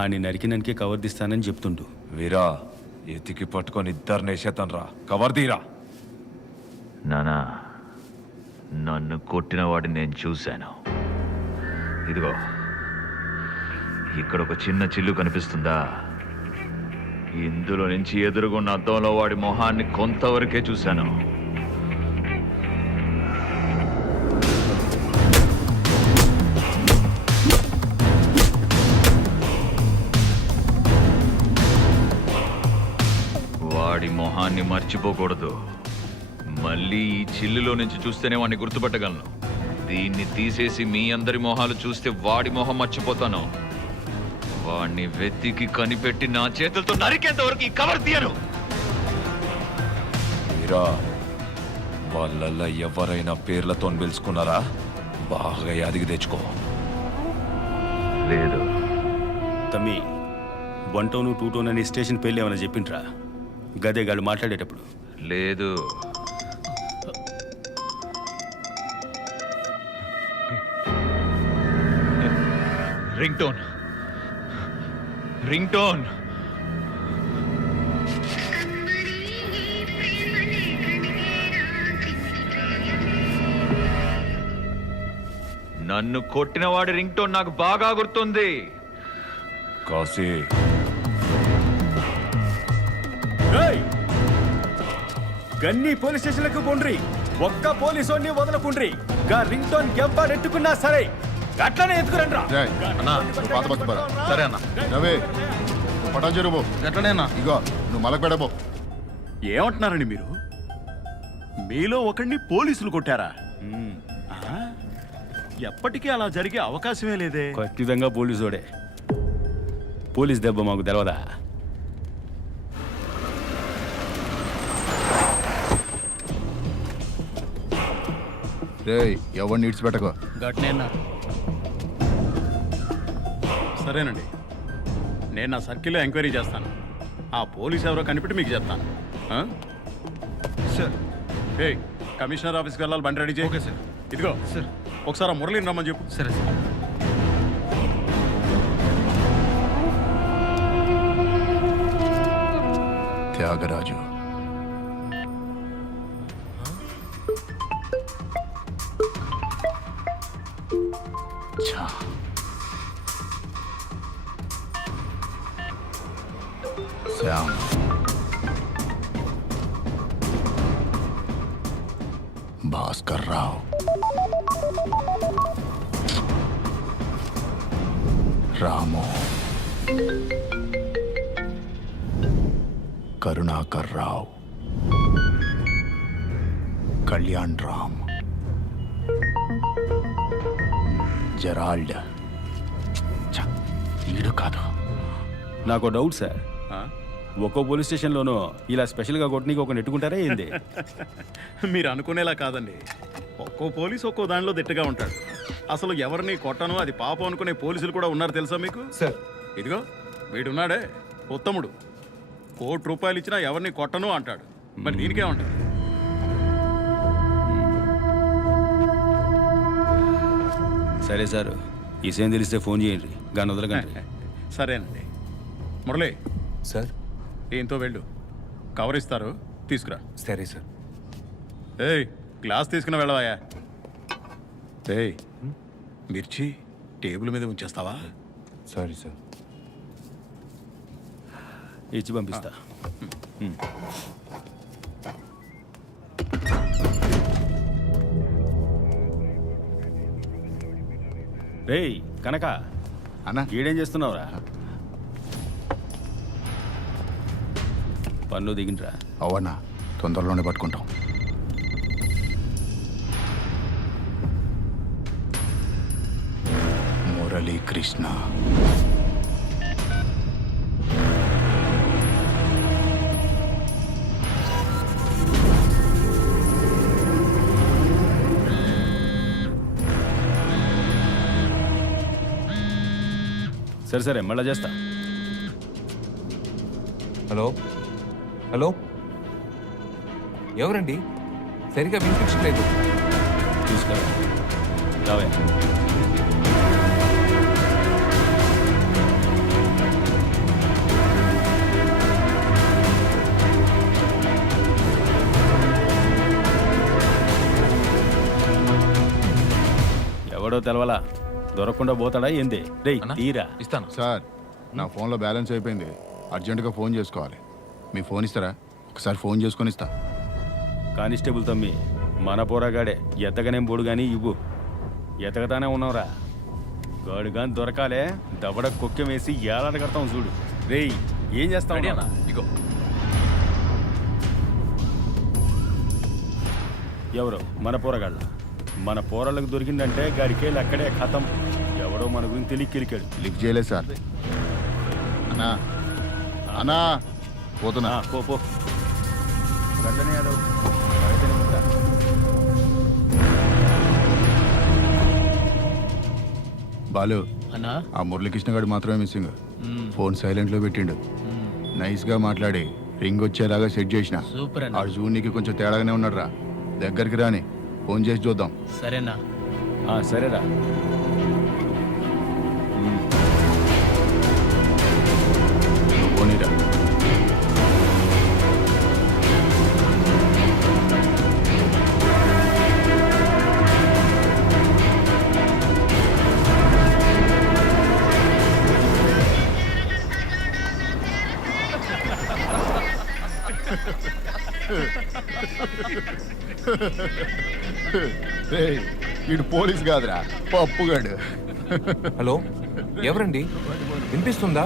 ఆని నరికిననికే కవర్ తీస్తానని చెప్తుండు. వీరా, ఎతికి పట్టుకొని ఇద్దరిని వేసేద్దాంరా. కవర్ తీరా. నానా, నన్ను కొట్టిన వాడిని నేను చూశాను. ఇదిగో, ఇక్కడ ఒక చిన్న చిల్లు కనిపిస్తుందా? ఇందులో నుంచి ఎదురుగున్న అద్దంలో వాడి మొహాన్ని కొంతవరకే చూశాను. వాడి మొహాన్ని మర్చిపోకూడదు. మళ్ళీ ఈ చిల్లులో నుంచి చూస్తేనే వాడిని గుర్తుపట్టగలను. దీన్ని తీసేసి మీ అందరి మొహాలు చూస్తే వాడి మొహం మర్చిపోతాను. వాడిని వెతికి కనిపెట్టి నా చేతులతో నరికేంత వరకు ఈ కవర్ తీయను. వీరా, వాళ్ళల్లో ఎవరైనా పేర్లతో పిలుచుకున్నారా? బాగా యాదికి తెచ్చుకో. లేదు. తమ్మి, 1 టౌన్ 2 టౌన్ అనే స్టేషన్ పేర్లు ఏమైనా చెప్పిండ్రా? గదే గాళ్ళు మాట్లాడేటప్పుడు. లేదు. Ring tone, ring tone. నన్ను కొట్టిన వాడి రింగ్ టోన్ నాకు బాగా గుర్తుంది. కాశీ, గన్ని పోలీస్ స్టేషన్లకు పోండ్రి. ఒక్క పోలీసోని వదలకుండ్రి. గా రింగ్ టోన్ గెంపాడెట్టుకున్నా సరే అట్లనే ఎత్తుకురండ్రా. సరే అన్న. అట్లనేనా? ఇగో నువ్వు మలకబెడబో. ఏమంటున్నారండి మీరు? మీలో ఒకడిని పోలీసులు కొట్టారా? ఎప్పటికీ అలా జరిగే అవకాశమే లేదే. ఖచ్చితంగా పోలీసోడే. పోలీస్ దెబ్బ మాకు తెలవదా? ఎవరిని ఇడ్చిపెట్టకో. గట్నేనా? సరేనండి, నేను నా సర్కిల్లో ఎంక్వైరీ చేస్తాను. ఆ పోలీస్ ఎవరో కనిపెట్టి మీకు చెప్తాను. సార్, కమిషనర్ ఆఫీస్కి వెళ్ళాలి. బండి రెడీ చేయి. Okay sir. ఇదిగో సార్, ఒకసారి ఆ మురళిని రమ్మని చెప్పు. సరే సార్. త్యాగరాజు, శ్యామ్, భాస్కర్ రావు, రాము, కరుణాకర్ రావు, కళ్యాణ్ రామ్, జెరాల్డ్. ఈడు కాదు. నాకు డౌట్ సార్, ఒక్కో పోలీస్ స్టేషన్లోనూ ఇలా స్పెషల్గా కొట్టనీకి ఒక నెట్టుకుంటారా ఏంది? మీరు అనుకునేలా కాదండి. ఒక్కో పోలీసు ఒక్కో దానిలో దిట్టగా ఉంటాడు. అసలు ఎవరిని కొట్టను అది పాపం అనుకునే పోలీసులు కూడా ఉన్నారు తెలుసా మీకు? సార్ ఇదిగో వీడున్నాడే ఉత్తముడు, ₹1,00,00,000 ఇచ్చినా ఎవరిని కొట్టను అంటాడు. మరి దీనికే ఉంటాడు. సరే సార్, ఈ విషయం తెలిస్తే ఫోన్ చేయండి, గాని వదలకండి. సరేనండి. మురళి, సార్ దీంతో వెళ్ళు, కవర్ ఇస్తారు, తీసుకురా. సరే సార్. ఏయ్, గ్లాస్ తీసుకుని వెళ్ళవయ్యా. ఏయ్, మిర్చి టేబుల్ మీద ఉంచేస్తావా? Sorry sir. ఇచ్చి పంపిస్తా. రేయ్ కనక, అన్నా, ఈడేం చేస్తున్నావురా? పన్ను దిగిండ్రా. అవన్నా, తొందరలోనే పట్టుకుంటాం. మురళీకృష్ణ. సరే మళ్ళా చేస్తా. హలో హలో, ఎవరండి? సరిగా వినిపించలేదు. చూసుకో రావే. ఎవడో తెలవలా, దొరకకుండా పోతాడా ఏంది? రేయ్ తీరా. ఇస్తాను సార్, నా ఫోన్లో బ్యాలెన్స్ అయిపోయింది. అర్జెంటుగా ఫోన్ చేసుకోవాలి. మీ ఫోన్ ఇస్తారా? ఒకసారి ఫోన్ చేసుకొని ఇస్తా. కానిస్టేబుల్ తమ్మి, మన పోరాగాడే ఎత్తగనేం పోడు కానీ ఇవ్వు. ఎతకతానే ఉన్నావురా. గాడు కానీ దొరకాలే, దవడ కుక్కెం వేసి ఏలాడ కడతాం చూడు. రేయ్ ఏం చేస్తావు? ఇగో ఎవరు? మన పోరగాళ్ళ. మన పోరాళ్ళకు దొరికిందంటే గాడికేళ్ళు అక్కడే ఖతం. ఎవడో మన గురించి తెలియకెలికాడు. లిఫ్ట్ చేయలేదు సార్. అన్నా అన్నా, పోతున్నా. పో గంటనే యాదవ్, బయటనే ఉంటా. బాలు అన్నా, ఆ మురళీకృష్ణ గారు మాత్రమే మిస్సింగ్. ఫోన్ సైలెంట్లో పెట్టిండు. నైస్గా మాట్లాడి రింగ్ వచ్చేలాగా సెట్ చేసిన. సూపర్ ఆ జూనికి కొంచెం తేడాగానే ఉన్నాడు రా. దగ్గరికి రాని ఫోన్ చేసి చూద్దాం. సరేనా? సరేరా. నువ్వు పోనీరా. వీడు పోలీస్ కాదురా, పప్పుగాడు. హలో, ఎవరండి? వినిపిస్తుందా?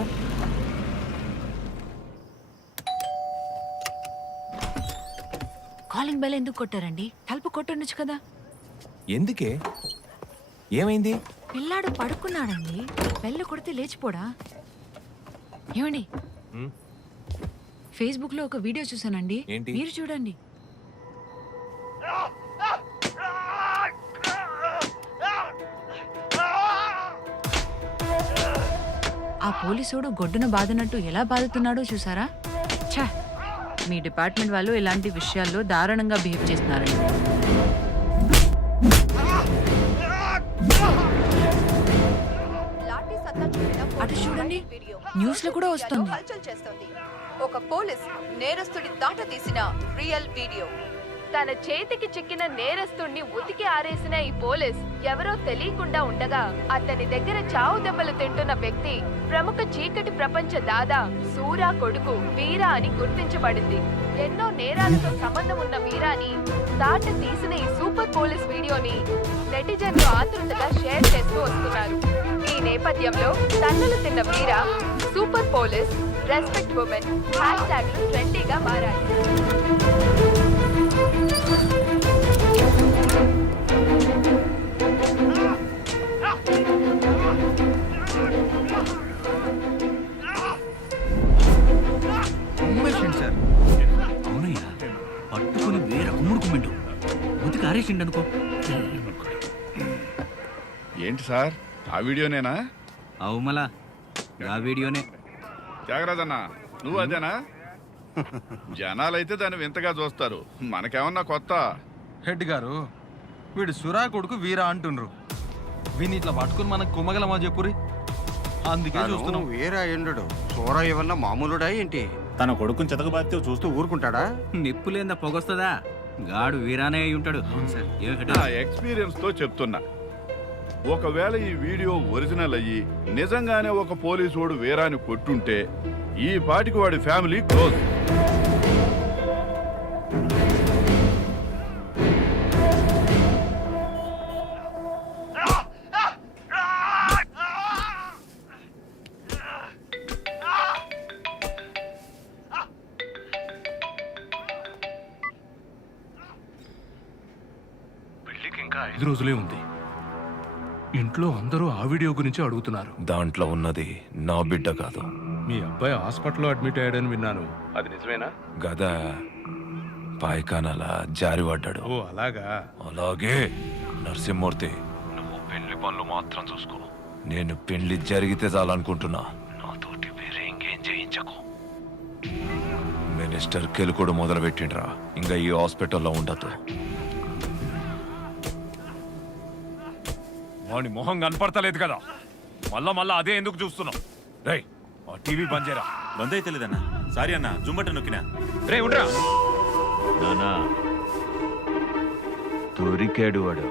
కాలింగ్ బెల్ ఎందుకు కొట్టారండి? తలుపు కొట్టుండొచ్చు కదా. ఎందుకే? ఏమైంది? పిల్లాడు పడుకున్నాడండి, బెల్ కొడితే లేచిపోడా? ఏమండి, ఫేస్బుక్ లో ఒక వీడియో చూసానండి. ఏంటి? మీరు చూడండి. ఆ పోలీసోడు గొడ్డున బాధనట్టు ఎలా బాధతున్నాడో చూసారా? ఛా, మీ డిపార్ట్మెంట్ వాళ్ళు ఇలాంటి విషయాల్లో దారుణంగా బిహేవ్ చేస్తున్నారండి. అటు చూడండి, న్యూస్ లో కూడా వస్తుంది. ఒక పోలీస్ నేరస్తుడి తాట తీసిన రియల్ వీడియో. తన చేతికి చిక్కిన నేరస్తుడిని ఉతికి ఆరేసిన ఈ పోలీస్ ఎవరో తెలియకుండా ఉండగా అతని దగ్గర చావు దెబ్బలు తింటున్న వ్యక్తి ప్రముఖ చీకటి ప్రపంచ దాదా సూరా కొడుకు వీరా అని గుర్తించబడింది. ఎన్నో నేరాలతో సంబంధం ఉన్న వీరాని తాట తీసిన ఈ సూపర్ పోలీస్ వీడియోని నెటిజన్లు ఆతృతగా షేర్ చేస్తూ వస్తున్నారు. ఈ ఈ నేపథ్యంలో తన్నులు తిన్న Veera, super police, respect women hash ట్యాగ్లు ట్రెండీగా మారాయి. సార్ అవునయ్యా, పట్టుకుని వేరే కుమ్ముడుకుమ్మిండు ముతికి ఆరేసిండు అనుకో. ఏంటి సార్ ఆ వీడియోనేనా? అవు మళ్ళా ఆ వీడియోనే. త్యాగరాజన్నా నువ్వు అదేనా? జనాలైతే దాన్ని వింతగా చూస్తారు, మనకేమన్నా కొత్త? హెడ్ గారు వీడు సురా కొడుకు వీరా అంటుండ్రు. వీని ఇట్లా పట్టుకుని మనకు కుమ్మగలమా చెప్పురి, అందుకే చూస్తున్నాం. వేరే అయ్యుండడు, సోరా ఏమన్నా మామూలుడా ఏంటి? తన కొడుకుని చెతకబారితే చూస్తూ ఊరుకుంటాడా? నిప్పు లేదా పొగొస్తుందా? గాడు వీరానే అయి ఉంటాడు. నా ఎక్స్పీరియన్స్ తో చెప్తున్నా, ఒకవేళ ఈ వీడియో ఒరిజినల్ అయ్యి నిజంగానే ఒక పోలీసోడు వీరాని కొట్టుంటే ఈ పాటికి వాడి ఫ్యామిలీ క్లోజ్. ఇంకా 5 రోజులే ఉంది. ఇంట్లో అందరూ ఆ వీడియో గురించి అడుగుతున్నారు. దాంట్లో ఉన్నది నా బిడ్డ కాదు. మీ అబ్బాయి హాస్పిటల్లో అడ్మిట్ అయ్యాడని విన్నాను, అది నిజమేనా? గదా పాయకానలా జారిపడ్డాడు. ఓ అలాగా? అలాగే నరసింహమూర్తి, నువ్వు పెళ్లి పనులు మాత్రం చూసుకో. నేను పెళ్లి జరిగితే చాలనుకుంటున్నా, నాతోటి వేరే ఇంకేం చేయించకు. మినిస్టర్ కెలుకుడు మొదలు పెట్టిండ్రా, ఇంకా ఈ హాస్పిటల్లో ఉండదు. వాడి మొహం కనపడతలేదు కదా, మళ్ళా అదే ఎందుకు చూస్తున్నావు? రే ఆ టీవీ బంద్ చేయరా. బంద్ అయితే లేదన్నా, సారీ అన్న, జుంబట్ట నొక్కినా. రే ఉండరా. నానా దొరికాడు వాడు.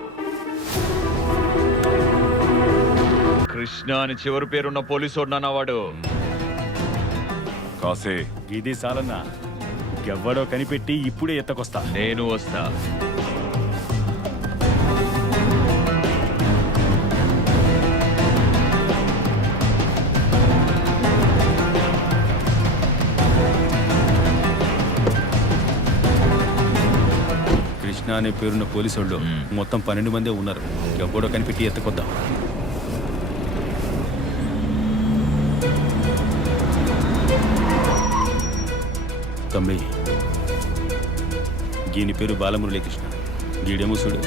కృష్ణ అని చివరి పేరున్న పోలీసోడు నాన్న వాడు. కాసే ఇది సాలన్నా, ఎవ్వడో కనిపెట్టి ఇప్పుడే ఎత్తకొస్తా. నేను వస్తా. కృష్ణ అనే పేరున్న పోలీసు వాళ్ళు మొత్తం 12 మందే ఉన్నారు. ఎవ్వడో కనిపెట్టి ఎత్తకొద్దాం. తమ్మి, దీని పేరు బాలమురళీకృష్ణ, గీడేమో చూడు.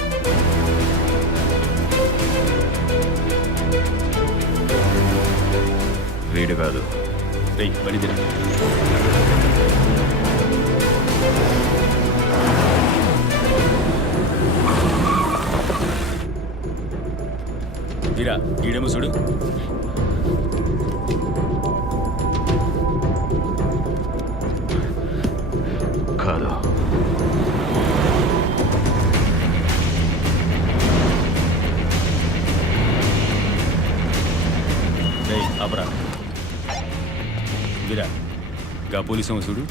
వీడు కాదు. రేయ్ బడిదిరా. వీరా, గీడేమో చూడు. కాదు. రేయ్ ఆపరా. వీరా, గా పోలీసు చూడు.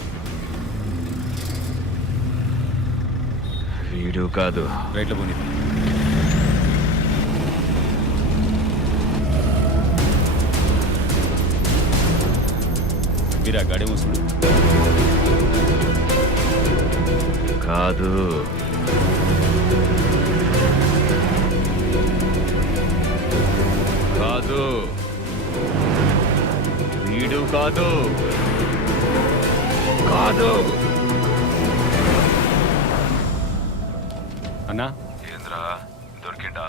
వీడు కాదు. రైట్లో పోనీ. వీరా, గాడేమో చూడు. కాదు. కాదు. వీడు కాదు. కాదు. అన్నా ఏంద్రా దొరికిండా?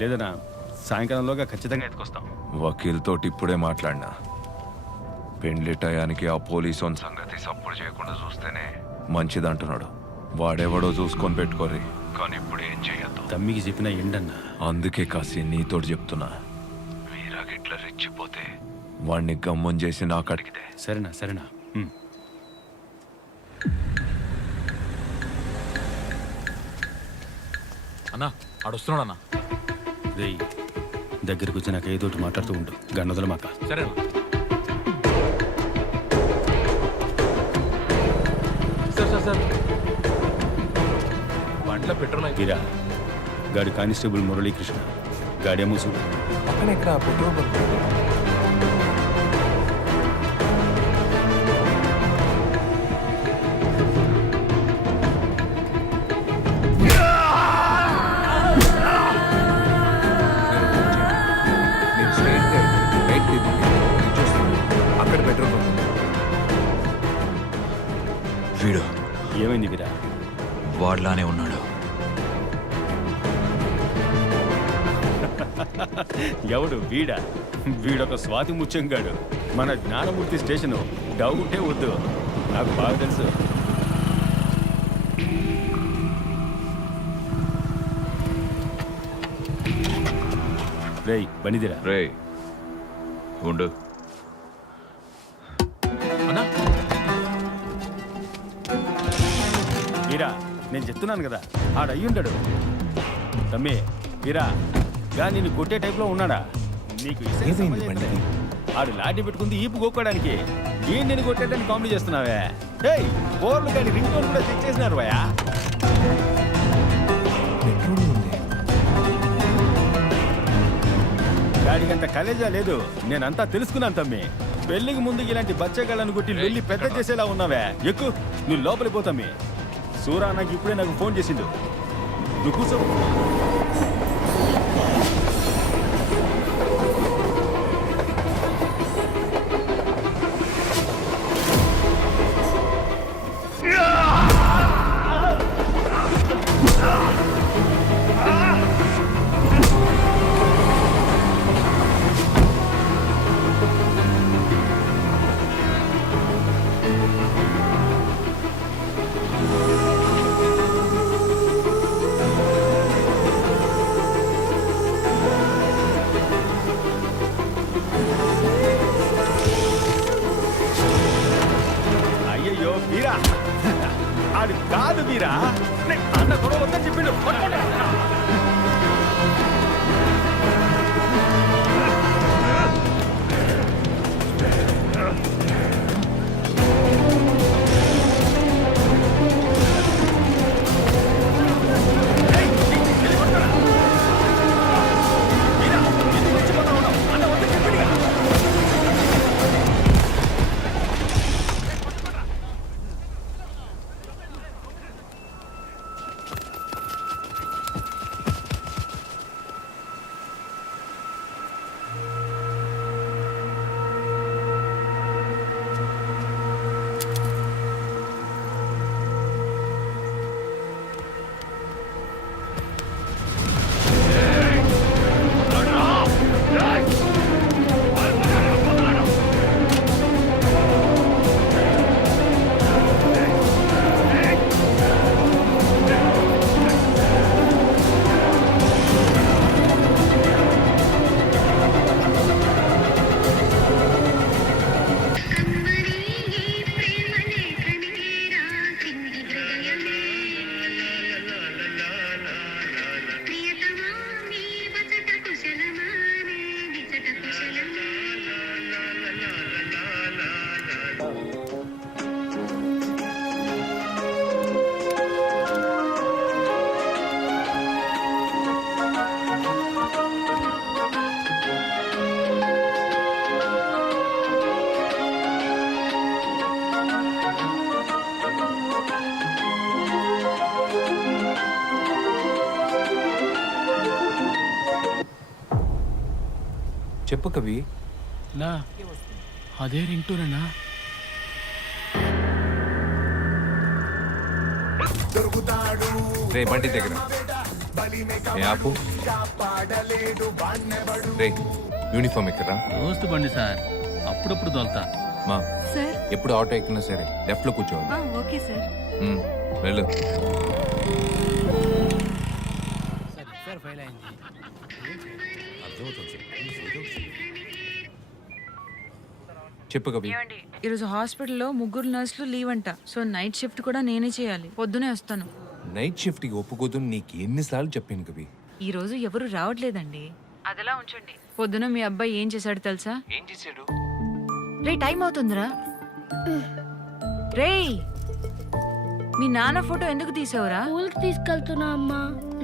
లేదన్నా, సాయంకాలంలోగా ఖచ్చితంగా ఎత్తుకొస్తాం. వకీల్ తోటి ఇప్పుడే మాట్లాడినా. పెండ్లి టయానికి ఆ పోలీసు సంగతి సపోర్ట్ చేయకుండా చూస్తేనే మంచిదంటున్నాడు. వాడెవడో చూసుకొని పెట్టుకోరి, కానీ ఇప్పుడు ఏం చెయ్యొద్దు. తమ్మికి చెప్పిన ఎండన్నా. అందుకే కాసి నీతోటి చెప్తున్నా, వీరాగిట్లా రెచ్చిపోతే వాణ్ణి గమ్మం చేసి నాకు అడిగితే. సరేనా సరేనా. అన్నా ఆడొస్తున్నాడన్నా. రేయ్, దగ్గరికి వచ్చి నాకు ఏదోటి మాట్లాడుతూ ఉండు, గన్నదల మాక. సరేనా? సార్ బండ్ల పెట్రోల్ వీరా, గాడి కానిస్టేబుల్ మురళీకృష్ణ గాడేమో చూడు. పక్కన ఎక్కడ పెట్రోల్ బంక్ ఉంది. నేను straight గా right తిరిగి నేను చూస్తాను. అక్కడ పెట్రోల్ బంక్ ఉంది. వీడు ఏమైంది వీరా? వాడ్లానే ఉన్నాడు. ఎవడు వీడా? వీడొక స్వాతి ముత్యంగాడు. మన జ్ఞానమూర్తి స్టేషను డౌటే వద్దు, నాకు బాగా తెలుసు. రేయ్ బనిదిరా. రే ఉండు. వీరా నేను చెప్తున్నాను కదా, ఆడయ్యుంటాడు. తమ్మి వీరా గా నిన్ను కొట్టే టైప్లో ఉన్నాడా? నీకు ఏమైంది బండికి? ఆడు లాఠీ పెట్టుకుంది ఈపు గోక్కోడానికి. ఏం నేను కొట్టేటానికి కామెడీ చేస్తున్నావే? ఏయ్ ఫోన్లు కానీ రింగ్ టోన్ కూడా చెక్ చేసినారు భయా. పెట్రోల్ ఉంది. గాడికంత కలేజా లేదు, నేనంతా తెలుసుకున్నాను తమ్మి. పెళ్లికి ముందు ఇలాంటి బచ్చగాళ్ళను కొట్టి వెళ్ళి పెద్ద చేసేలా ఉన్నావే. ఎక్కు నువ్వు లోపలికి పోతామ్మి. సూరా నాకు ఇప్పుడే నాకు ఫోన్ చేసిండు. నువ్వు కూర్చో. అయ్యయ్యో వీరా, ఆడు కాదు వీరా. అన్న గొడవ వద్దని చెప్పిండు. చెప్పు కవి. నా అదే రింగ్ టోన్ అన్నా. రే బండి దగ్గర ఏ ఆపు. రే యూనిఫామ్ ఎక్కరా? దోస్తు బండి సార్, అప్పుడప్పుడు దొల్తా. మా సార్. ఎప్పుడు ఆటో ఎక్కినా సరే లెఫ్ట్ లో కూర్చోవాలి. Okay sir. వెళ్ళు. చెప్పు కవి. ఈరోజు హాస్పిటల్లో 3 నర్సులు లీవ్ అంట. సో నైట్ షిఫ్ట్ కూడా నేనే చేయాలి. పొద్దునే వస్తాను. నైట్ షిఫ్ట్ కి ఒప్పుకోదని నీకు ఎన్నిసార్లు చెప్పాను కవి. ఈ రోజు ఎవరు రావట్లేదండి. అదలా ఉంచండి. పొద్దున మీ అబ్బాయి ఏం చేశాడు తెలుసా? ఏం చేశాడు? రే టైం అవుతుందిరా. రే మీ నాన్న ఫోటో ఎందుకు తీసావురా? స్కూల్కి తీసుకెళ్తున్నా అమ్మా.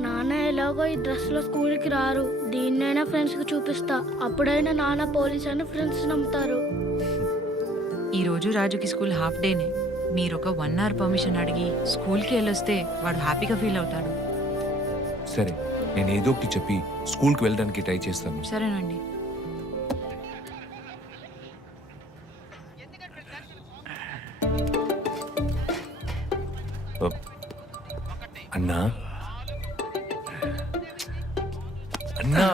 నాన్న ఎలాగో ఈ డ్రెస్లో స్కూల్కి రారు. దీన్నైనా ఫ్రెండ్స్కి చూపిస్తా. అప్పుడైనా నాన్న పోలీస్ అని ఫ్రెండ్స్ నమ్ముతారు. ఈ రోజు రాజుకి స్కూల్ హాఫ్ డేనే. మీరు ఒక 1 hour పర్మిషన్ అడిగి స్కూల్కి వెళ్ళొస్తే వాడు హ్యాపీగా ఫీల్ అవుతాడు. సరే, నేను ఏదో ఒకటి చెప్పి స్కూల్కి వెళ్ళడానికి ట్రై చేస్తాను. సరేనండి. అన్నా అన్నా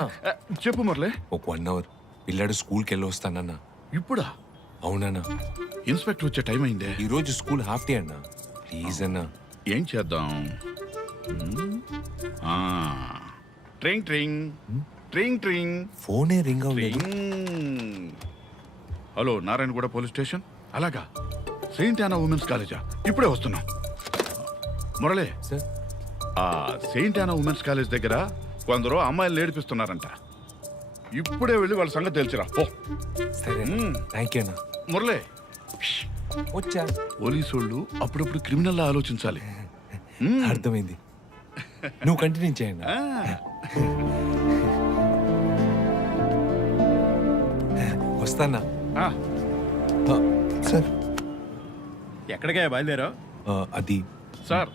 చెప్పు మురళి. ఒక 1 hour పిల్లాడు స్కూల్కి వెళ్ళి వస్తానన్నా. ఇప్పుడా? అవునన్నా. ఇన్స్పెక్టర్ వచ్చే టైం అయిందే. ఈ రోజు స్కూల్ హాఫ్ డే అన్నా. ప్లీజ్ అన్నా. ఏం చేద్దాం? ట్రింగ్ ట్రింగ్ ట్రింగ్ ట్రింగ్. ఫోనే రింగ్ అవ్వలేదు. Hello, Narayanaguda police station. అలాగా, సెయింట్ యానా ఉమెన్స్ కాలేజా? ఇప్పుడే వస్తున్నాం. మురళి, సార్, ఆ సెయింట్ యానా ఉమెన్స్ కాలేజ్ దగ్గర కొందరు అమ్మాయిలు ఏడిపిస్తున్నారంట. ఇప్పుడే వెళ్ళి వాళ్ళ సంగతి తెలిసిరా. ఓ సరే, థ్యాంక్ యూ అన్నా. మురళి, వచ్చా. పోలీసు వాళ్ళు అప్పుడప్పుడు క్రిమినల్ ఆలోచించాలి. అర్థమైంది. నువ్వు కంటిన్యూ చేయండి. వస్తానా? సార్, ఎక్కడికే బయలుదేరా? అది సార్,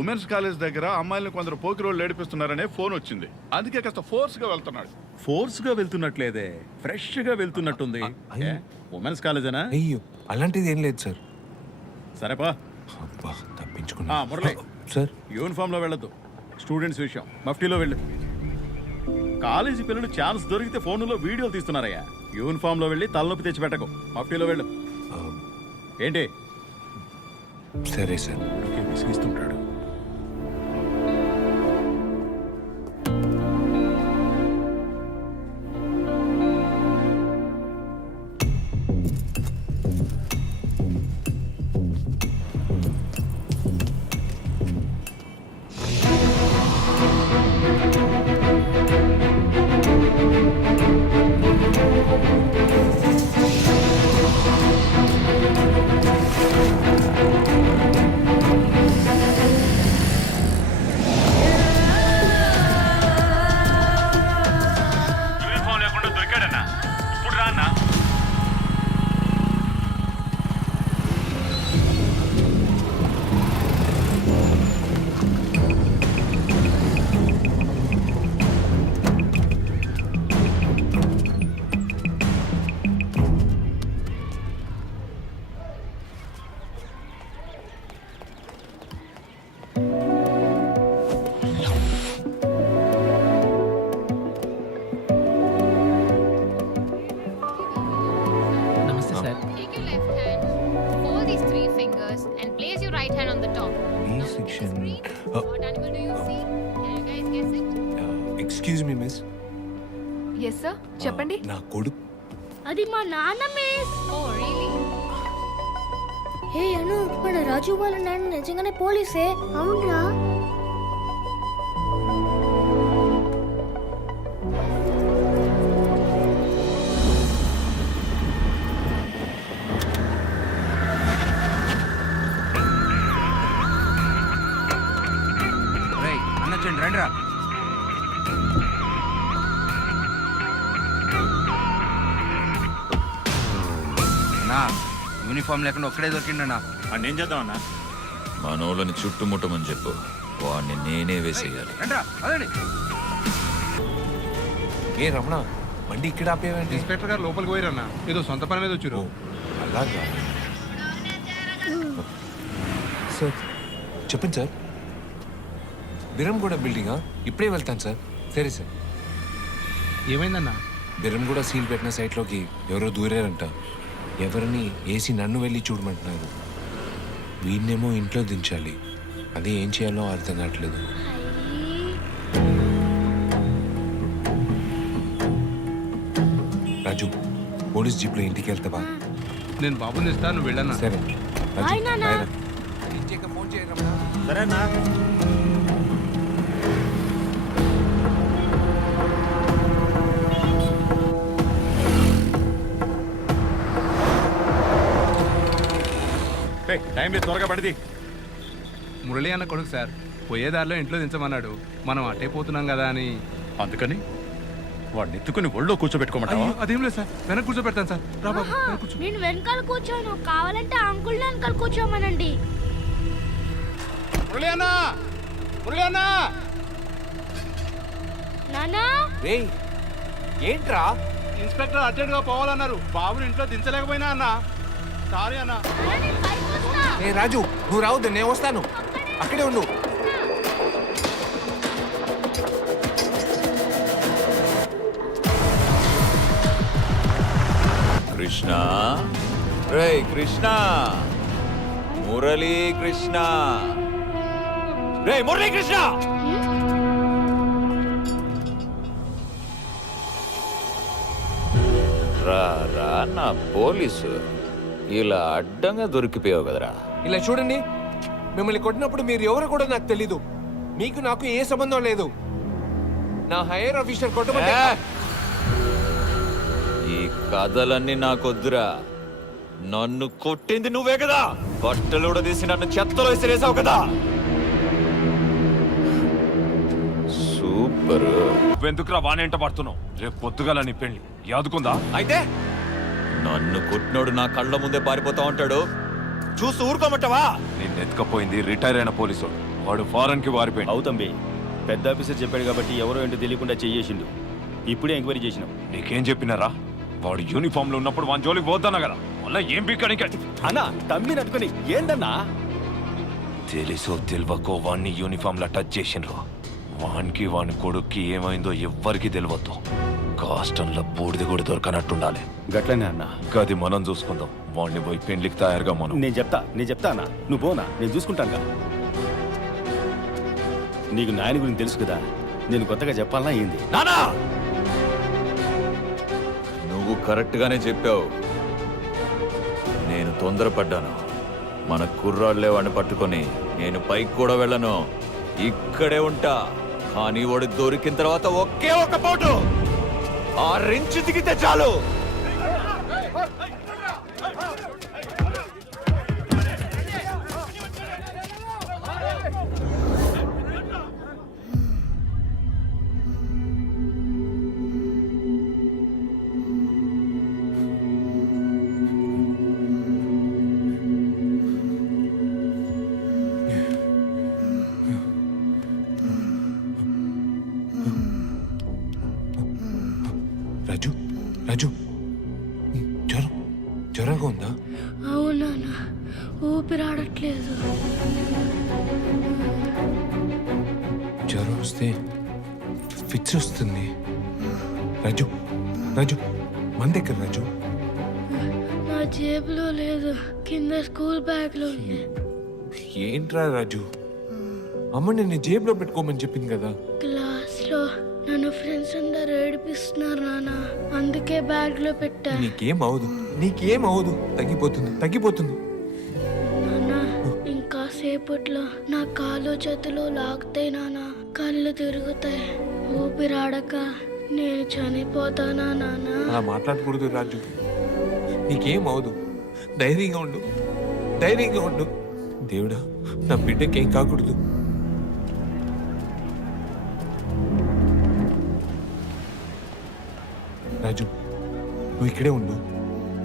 ఉమెన్స్ కాలేజ్ దగ్గర అమ్మాయిలను కొందరు పోకిరోళ్ళు ఏడిపిస్తున్నారనే ఫోన్ వచ్చింది. అందుకే కాస్త ఫోర్స్ గా వెళ్తున్నాడు. ఫోర్స్ గా వెళ్తున్నట్లేదే, ఫ్రెష్ గా వెళ్తున్నట్టుంది. ఉమెన్స్ కాలేజేనా? అయ్యో, అలాంటిది ఏం లేదు సార్. సరేపా. అబ్బా, తప్పించుకున్నా. మురళి సార్, యూనిఫామ్ లో వెళ్ళొద్దు. స్టూడెంట్స్ విషయం మఫ్టీలో వెళ్ళు. కాలేజీ పిల్లలు ఛాన్స్ దొరికితే ఫోన్లో వీడియోలు తీస్తున్నారయ్యా. యూనిఫామ్ లో వెళ్ళి తలనొప్పి తెచ్చి పెట్టకు. మఫ్టీలో వెళ్ళు. ఏంటి? సరే సార్. విసిగిస్తుంటాడు. యూనిఫామ్ లేకుండా దొరికాడన్నా. ఇప్పుడు రా అన్నా. నమస్తే sir. Take your left hand, fold these 3 fingers, and place your right hand on the top. ఈ section. What animal do you see? Can you guys guess it? Excuse me miss. Yes sir, చెప్పండి. నా కొడుకు. అది మా నాన్న miss. Oh, really? Hey Anu, మన రాజు వాళ్ళ నాన్న నిజంగానే పోలీసే. అవునరా? అన్నచ్చండి రండిరా. అన్నా, యూనిఫామ్ లేకుండా ఒక్కడే దొరికిండన్నా. ఏం చేద్దామన్నా? మనోళ్ళని చుట్టుముట్టమని చెప్పు. వాడిని నేనే వేసేయాలి. రండిరా, అదండి. ఏ రమణ, బండి ఇక్కడ ఆపేవేంటి? ఇన్స్పెక్టర్ గారు లోపలికి పోయారన్నా. ఏదో సొంత పని మీద వచ్చారు. అలాగా? సార్, చెప్పండి సార్. బిరంగూడ బిల్డింగా? ఇప్పుడే వెళ్తాను సార్. సరే సార్. ఏమైందన్నా? బిరంగూడ సీల్ పెట్టిన సైట్లోకి ఎవరో దూరారంట. ఎవరిని ఏసి నన్ను వెళ్ళి చూడమంటున్నారు. వీడినేమో ఇంట్లో దించాలి. అదే ఏం చేయాలో అర్థం కావట్లేదు. రాజు, పోలీస్ జీప్లో ఇంటికి వెళ్తావా? నేను బాబుని ఇస్తా, నువ్వు వెళ్ళన్నా. సరే రాజు, బాయ్ నాన్న. బాయ్ రా. ఫోన్ చేయరా? సరేనా? టైం లేదు, త్వరగా పడిది. మురళి అన్న కొడుకు సార్. పోయేదారిలో ఇంట్లో దించమన్నాడు. మనం అట్టే పోతున్నాం కదా అని. అందుకని వాడిని ఎత్తుకుని ఒళ్ళో కూర్చోబెట్టుకోమంటావా? అదేం లేదు సార్, వెనక కూర్చోబెడతాను సార్. రా బాబు, ఆహా, వెనక కూర్చో. నేను వెనకాల కూర్చోను. కావాలంటే అంకుల్ వెనకాల కూర్చోమనండి. మురళి అన్న, మురళి అన్న. నానా రేయ్ ఏంట్రా? ఇన్స్పెక్టర్ అర్జెంట్ గా పోవాలన్నారు. బాబుని ఇంట్లో దించలేకపోయినా అన్న. సారీ అన్న. నానా, నేను పైకి వస్తా. ఏ రాజు, నువ్వు రావద్దు, నేను వస్తాను. అక్కడే ఉండు. కృష్ణ, రే కృష్ణ, మురళీ కృష్ణ, రే మురళీ కృష్ణ. రా రా నా పోలీసు, ఇలా అడ్డంగా దొరికిపోయావు కదరా. ఇలా చూడండి, మిమ్మల్ని కొట్టినప్పుడు మీరు ఎవరు కూడా నాకు తెలీదు. మీకు నాకు ఏ సంబంధం లేదు. నా హైయర్ ఆఫీసర్ కొట్టమంటే ఈ కథలన్నీ నాకొద్దురా. నన్ను కొట్టింది నువ్వే కదా. బట్టలు తీసి నన్ను చెత్తలో విసిరేసావు కదా. సూపర్. ఎందుకురా వానేంట పడుతున్నావు? రేపు పొద్దుగాల నీ పెళ్లి యాదుకుందా? అయితే నన్ను కొట్టినోడు నా కళ్ళ ముందే పారిపోతా ఉంటాడు, చూసి ఊరుకోమంటావా? నేను ఎత్తుకపోయింది రిటైర్ అయిన పోలీసు. వాడు ఫారెన్ కి వారిపోయింది. అవుతంబి, పెద్ద ఆఫీసర్ చెప్పాడు కాబట్టి ఎవరో ఏంటో తెలియకుండా చెయ్యేసిండు. ఇప్పుడే ఎంక్వైరీ చేసినాం. నీకేం చెప్పినారా? వాడు యూనిఫామ్ లో ఉన్నప్పుడు వాని జోలికి పోతానా కదా. మళ్ళీ ఏం పీక్కడానికి అన్నా తమ్మి నట్టుకుని ఏందన్నా? తెలుసో తెలియకో వాడిని యూనిఫామ్ లో టచ్ చేసిండ్రు. వానికి వాని కొడుక్కి ఏమైందో ఎవ్వరికి తెలియదు. కాస్టంలో బూడిది కూడా దొరకనట్టుండాలి. గట్లనే అన్న. గది మనం చూసుకుందాం. వాడిని పోయి పెళ్లికి తయారుగా మనం. నేను చెప్తా అన్న. నువ్వు పోనా, నేను చూసుకుంటానుగా. నీకు నాయన గురించి తెలుసు కదా, నేను కొత్తగా చెప్పాలన్నా ఏంది? నానా, నువ్వు కరెక్ట్ గానే చెప్పావు. నేను తొందరపడ్డాను. మన కుర్రాళ్లే వాడిని పట్టుకొని నేను పైకి కూడా వెళ్ళను, ఇక్కడే ఉంటా. కానీ వాడు దొరికిన తర్వాత ఒకే ఒక పోటు 6 ఇంచు దిగితే చాలు. రాజు, రాజు, జ్వరంగా ఉందా? అవునా, ఊపిరాడట్లేదు. జ్వరం వస్తే ఫిట్స్ వస్తుంది. రాజు, రాజు, మన దగ్గర రాజు. నా జేబులో లేదు, కింద స్కూల్ బ్యాగ్ లో ఉంది. ఏంట్రా రాజు, అమ్మ నిన్ను జేబులో పెట్టుకోమని చెప్పింది కదా. క్లాస్ లో నన్ను ఫ్రెండ్స్ అందరు ఏడిపిస్తున్నారు నాన్న, అందుకే బ్యాగ్ లో పెట్టా. నీకేం అవదు, తగ్గిపోతుంది. నాన్న, ఇంకా సేపట్లో నా కాలు చేతులు లాగుతాయి నాన్న, కళ్ళు తిరుగుతాయి, ఊపిరాడక నేను చనిపోతానా నాన్న? అలా మాట్లాడకూడదు రాజు. నీకేం అవదు, ధైర్యంగా ఉండు. దేవుడా, నా బిడ్డకేం కాకూడదు. రాజు, నువ్వు ఇక్కడే ఉండు,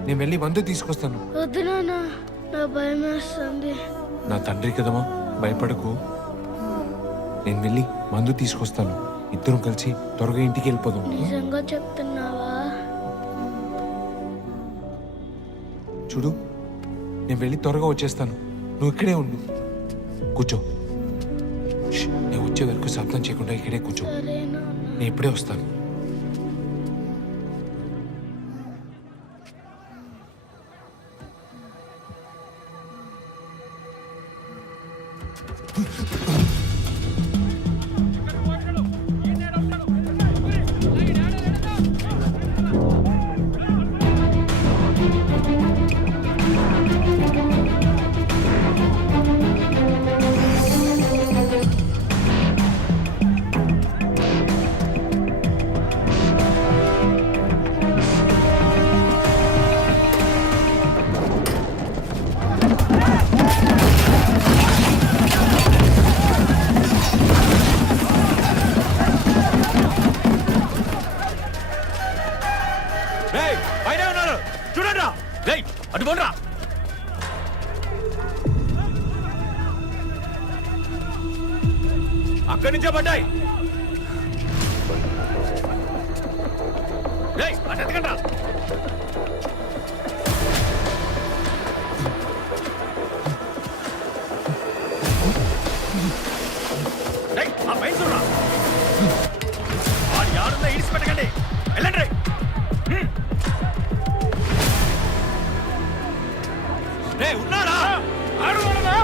నేను వెళ్ళి మందు తీసుకొస్తాను. వద్దు నాన్న, నా భయం వేస్తుంది. నా తండ్రి కదమ్మా, భయపడకు. నేను వెళ్ళి మందు తీసుకొస్తాను. ఇద్దరం కలిసి త్వరగా ఇంటికి వెళ్ళిపోదాం. నిజంగా చెప్తున్నావా? చూడు, నేను వెళ్ళి త్వరగా వచ్చేస్తాను. నువ్వు ఇక్కడే ఉండు, కూర్చో. నేను వచ్చే వరకు శబ్దం చేయకుండా ఇక్కడే కూర్చో. సరే నాన్న. నేను ఇప్పుడే వస్తాను. పైన ఉన్నారు చూడండి రేయ్ అటు పోండ్రా అక్కడి నుంచే పడ్డాయి రేయ్ అటు ఎత్తకండ్రా రేయ్ ఆ పైన చూడరా వాడు యాడుందో ఇడిచిపెట్టకండి వెళ్ళండి రేయ్ రేయ్ ఉన్నాడా ఆడు ఉన్నాడా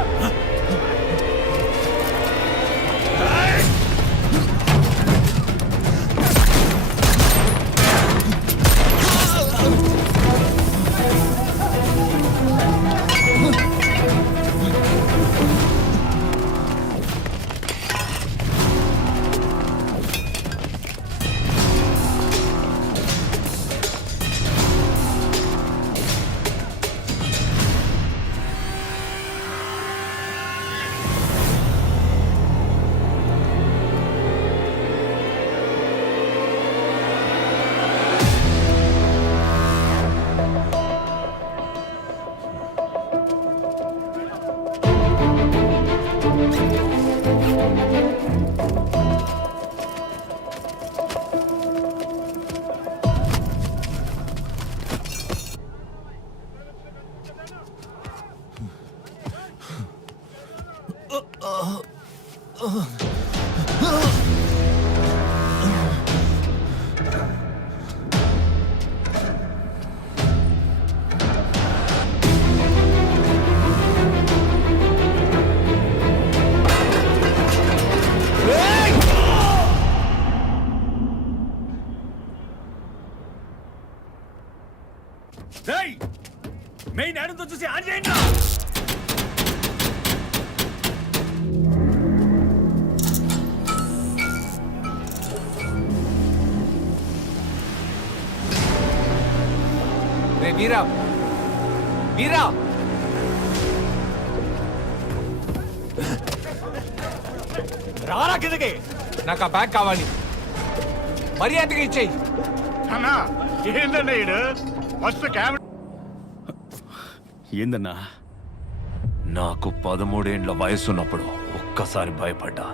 మెయిన్ ఆడంతో చూసి ఆన్ చేయండి రే వీరా వీరా రారా కిందకి నాకు ఆ బ్యాగ్ కావాలి మర్యాదగా ఇచ్చేయి అన్నా ఏంటన్నా ఈడు మస్తు కెమెరా ఏందన్నా నాకు 13 ఏండ్ల వయసున్నప్పుడు ఒక్కసారి భయపడ్డా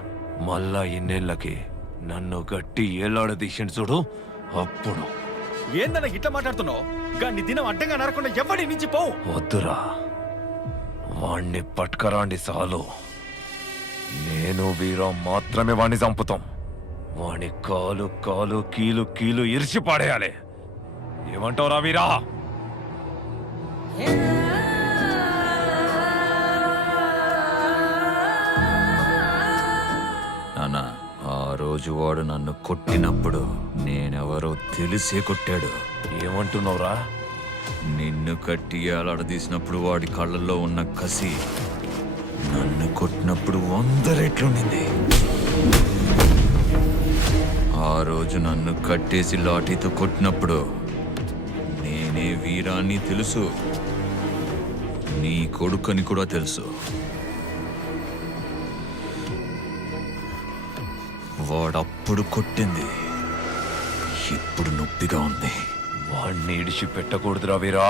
మళ్ళా ఇన్నేళ్ళకి నన్ను గట్టి ఏలాడదీసిండు చూడు అప్పుడు ఏందన్నా ఇట్లా మాట్లాడుతున్నావు గాన్ని దినం అడ్డంగా నరకుండా ఎవడి నుంచి పోవు వద్దురా వాణ్ణి పట్కరాండి చాలు నేను వీరా మాత్రమే వాణ్ణి చంపుతాం వాణ్ణి కాలు కాలు కీలు కీలు ఇరిచి పాడేయాలి ఏమంటావురా వీరా నాన్న ఆ రోజు వాడు నన్ను కొట్టినప్పుడు నేనెవరో తెలిసే కొట్టాడు. ఏమంటున్నావురా? నిన్ను కట్టి ఏలాడదీసినప్పుడు వాడి కళ్ళల్లో ఉన్న కసి నన్ను కొట్టినప్పుడు 100 రెట్లుండింది. ఆ రోజు నన్ను కట్టేసి లాఠీతో కొట్టినప్పుడు నేనే వీరాన్ని తెలుసు, నీ కొడుకని కూడా తెలుసు. వాడప్పుడు కొట్టింది ఇప్పుడు నొప్పిగా ఉంది. వాణ్ణి ఇడిచి పెట్టకూడదురా వీరా.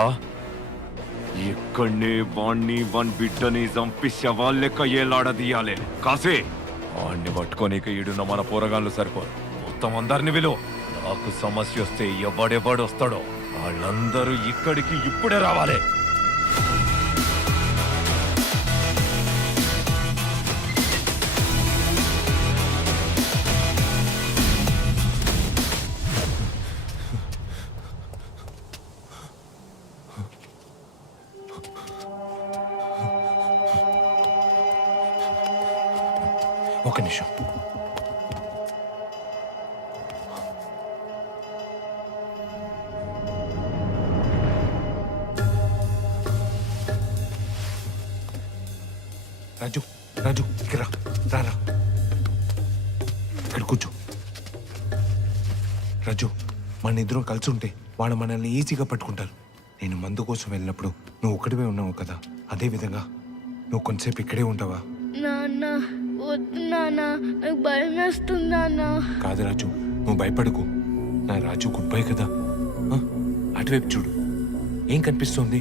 ఇక్కడనే వాణ్ణి వన్ బిడ్డని చంపి శవాలెక్క ఏలాడదీయాలి. కాసే వాణ్ణి పట్టుకోనీక ఈడున్న మన పోరగాళ్ళు సరిపోరు. మొత్తం అందరిని విలువ. నాకు సమస్య వస్తే ఎవడెవడు వస్తాడో వాళ్ళందరూ ఇక్కడికి ఇప్పుడే రావాలి. ఒక నిమిషం. రాజు రాజు ఇక్కడ రారా, ఇక్కడ కూర్చో. రాజు, మన ఇద్దరం కలిసి ఉంటే వాళ్ళు మనల్ని ఈజీగా పట్టుకుంటారు. నేను మందు కోసం వెళ్ళినప్పుడు నువ్వు ఒక్కడివే ఉన్నావు కదా, అదే విధంగా నువ్వు కొంతసేపు ఇక్కడే ఉంటావా? నాన్న వద్దు నాన్న, నాకు భయం వేస్తుంది నాన్న. కాదు రాజు, నువ్వు భయపడకు. నా రాజు గుడ్ బై కదా. ఆ అటువైపు చూడు, ఏం కనిపిస్తోంది?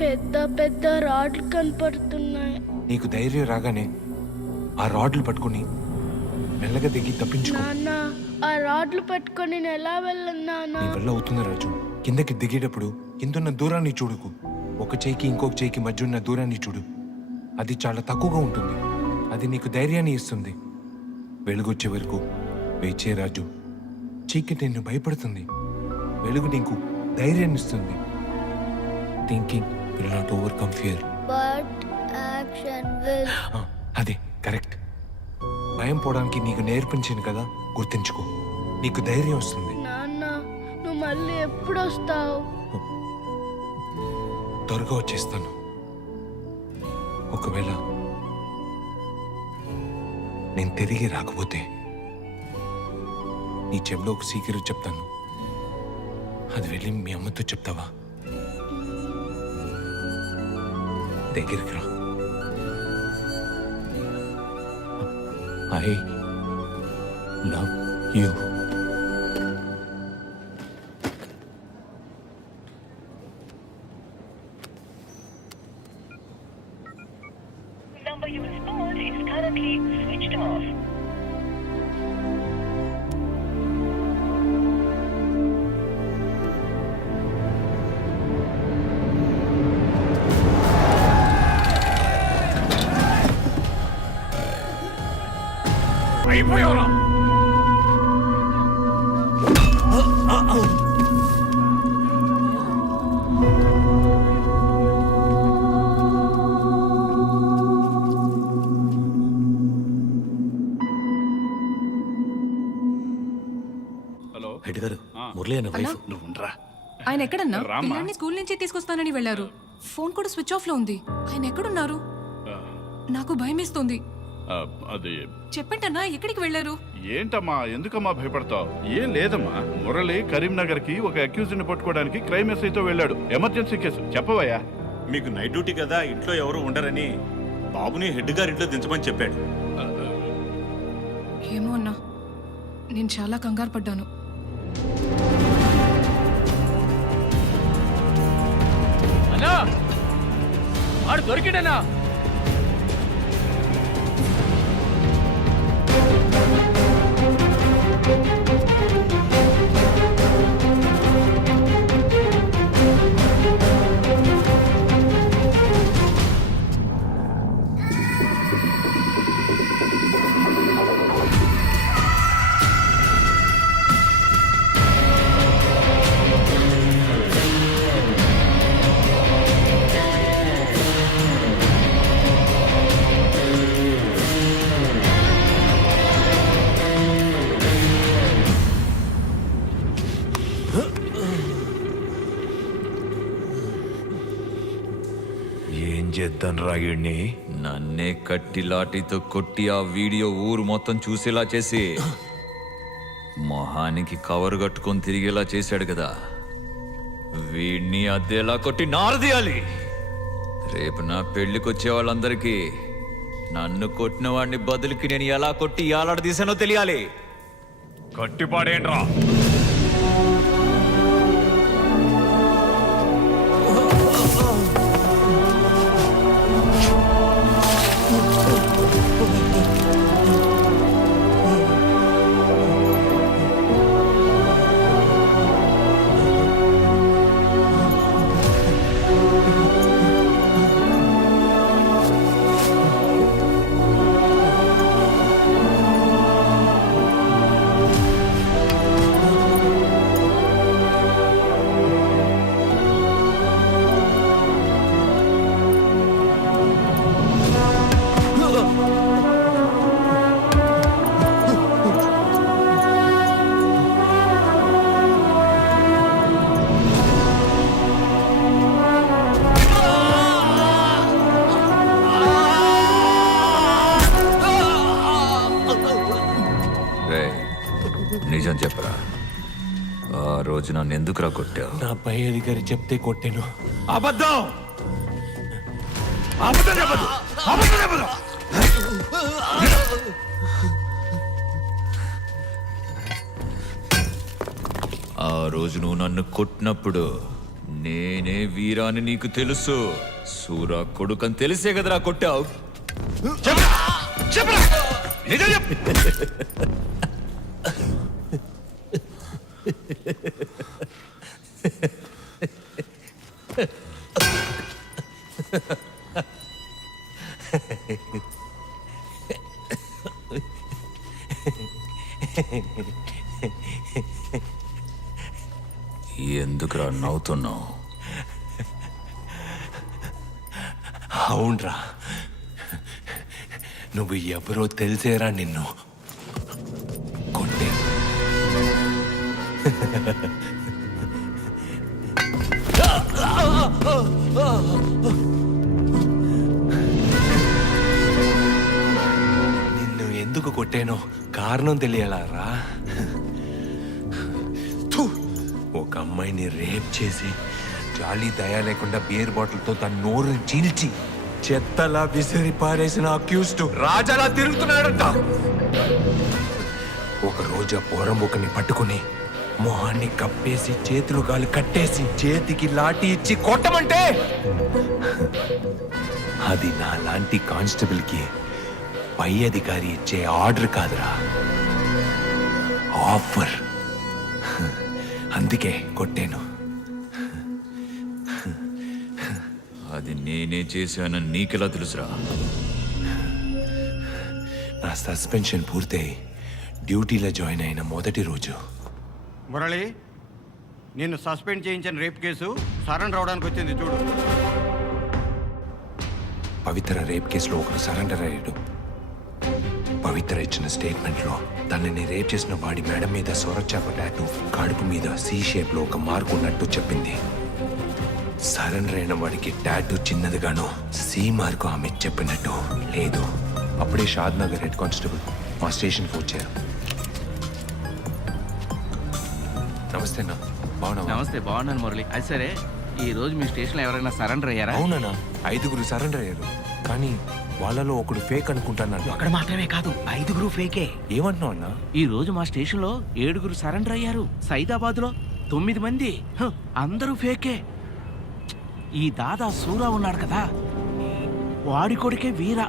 పెద్ద పెద్ద రాడ్లు కనపడుతున్నాయి. నీకు ధైర్యం రాగానే ఆ రాడ్లు పట్టుకుని మెల్లగా దిగి తప్పించుకో. నాన్న, ఆ రాడ్లు పట్టుకొని నేను ఎలా వెళ్ళను నాన్న? నీ వల్ల అవుతుంది రాజు. కిందకి దిగేటప్పుడు కిందున్న దూరాన్ని చూడకు. ఒక చేయికి ఇంకొక చేయికి మధ్య ఉన్న దూరాన్ని చూడు. అది చాలా తక్కువగా ఉంటుంది. అది నీకు ధైర్యాన్ని ఇస్తుంది. వెలుగొచ్చే వరకు వేచే రాజు. చీకటి నిన్ను భయపడుతుంది, వెలుగు నీకు ధైర్యాన్ని ఇస్తుంది. Thinking will not overcome fear. But action will. అదే కరెక్ట్. భయం పోవడానికి నీకు నేర్పించాను కదా, గుర్తుంచుకో. నీకు ధైర్యం వస్తుంది. నాన్న, నువ్వు మళ్ళీ ఎప్పుడు వస్తావు? త్వరగా వచ్చేస్తాను. ఒకవేళ నేను తిరిగి రాకపోతే నీ చెవిలో ఒక సీక్రెట్ చెప్తాను. అది వెళ్ళి మీ అమ్మతో చెప్తావా? దగ్గరికి రా. I love you. అయిపోయావురా. హలో హెడ్ గారు, మురళి అన్న వైఫ్. నువ్వు ఉండరా. ఆయన ఎక్కడన్నా? రామ్మా. పిల్లాన్ని స్కూల్ నుంచి తీసుకొస్తానని వెళ్ళారు. ఫోన్ కూడా స్విచ్ ఆఫ్ లో ఉంది. ఆయన ఎక్కడున్నారు? నాకు భయం వేస్తుంది. అది చెప్పంటన్నా, ఎక్కడికి వెళ్ళారు? ఏంటమ్మా, ఎందుకమ్మా భయపడతావు? ఏం లేదమ్మా, మురళి కరీంనగర్ కి ఒక అక్యూజ్డ్ ని పట్టుకోవడానికి క్రైమ్ ఎస్ఐతో వెళ్ళాడు. Emergency case. చెప్పవయ్యా. మీకు నైట్ డ్యూటీ కదా, ఇంట్లో ఎవరు ఉండరని బాబుని హెడ్ గారి ఇంట్లో దించమని చెప్పాడు. ఏమో అన్నా, నేను చాలా కంగారు పడ్డాను. అన్నా, వాడు దొరికిడనా? ఏం చేద్దాం రాయుడిని? నన్నే కట్టి లాఠీతో కొట్టి ఆ వీడియో ఊరు మొత్తం చూసేలా చేసి మొహానికి కవర్ కట్టుకొని తిరిగేలా చేశాడు కదా, వీడిని అద్దెలా కొట్టి నారదీయాలి. రేపు నా పెళ్లికొచ్చే వాళ్ళందరికీ నన్ను కొట్టిన వాడిని బదులుకి నేను ఎలా కొట్టి ఏలాడదీశానో తెలియాలి. కట్టిపాడేంట్రా. నిజం చెప్పరా, ఆ రోజు నన్ను ఎందుకురా కొట్టావు? నా పై అధికారి చెప్తే కొట్టాను. అబద్ధం. అబద్ధం చెప్పదు. అబద్ధం చెప్పదు. రోజు నువ్వు నన్ను కొట్టినప్పుడు నేనే వీరాని నీకు తెలుసు. సూరా కొడుకని తెలిసే కదరా కొట్టావు. ఎందుకురా నవ్వుతున్నావు? అవునరా, నువ్వు ఎవరో తెలిసేరా నిన్ను కొట్టే. నిన్ను ఎందుకు కొట్టానో కారణం తెలియాలరా. ఒక అమ్మాయిని రేప్ చేసి జాలి దయా లేకుండా బియర్ బాటిల్తో తన నోరుని చీల్చి చెత్తలా విసిరి పారేసిన అక్యూస్డ్ రాజాలా తిరుగుతున్నాడంట. ఒక రోజు పోరంబుకని పట్టుకుని మొహాన్ని కప్పేసి చేతులు కాలు కట్టేసి చేతికి లాఠీ ఇచ్చి కొట్టమంటే అది నా లాంటి కానిస్టేబుల్ కి పై అధికారి ఇచ్చే ఆర్డర్ కాదురా, ఆఫర్. అందుకే కొట్టాను. అది నేనే చేశానని నీకెలా తెలుసురా? నా సస్పెన్షన్ పూర్తయి డ్యూటీలో జాయిన్ అయిన మొదటి రోజు. మురళి, నిన్ను సస్పెండ్ చేయించిన రేప్ కేసు సరెండర్ అవడానికి వచ్చింది చూడు. పవిత్ర రేప్ కేసులో ఒకరు సరెండర్ అయ్యాడు. పవిత్ర ఇచ్చిన స్టేట్మెంట్లో తనని రేప్ చేసిన వాడి మేడం మీద సొరచాప టాటూ, కడుపు మీద సి షేప్ లో ఒక మార్కు ఉన్నట్టు చెప్పింది. సరెండర్ అయిన వాడికి టాటూ చిన్నదిగాను, సి మార్కు ఆమె చెప్పినట్టు లేదు. అప్పుడే షాద్ నగర్ హెడ్ కానిస్టేబుల్ మా స్టేషన్కి వచ్చారు. నమస్తే అన్న, బాగున్నావా? నమస్తే, బాగున్నాను మురళి. అది సరే, ఈ రోజు మీ స్టేషన్లో ఎవరైనా సరెండర్ అయ్యారా? అవునన్నా, 5గురు సరెండర్ అయ్యారు. కానీ వాళ్ళలో ఒకడు ఫేక్ అనుకుంటాను. అక్కడ మాత్రమే కాదు, 5గురు ఫేకే. ఏమంటున్నావు అన్నా? ఈ రోజు మా స్టేషన్లో 7గురు సరెండర్ అయ్యారు. సైదాబాద్ లో 9 మంది, అందరూ ఫేకే. ఈ దాదా సూరా ఉన్నాడు కదా, వాడి కొడుకే వీరా.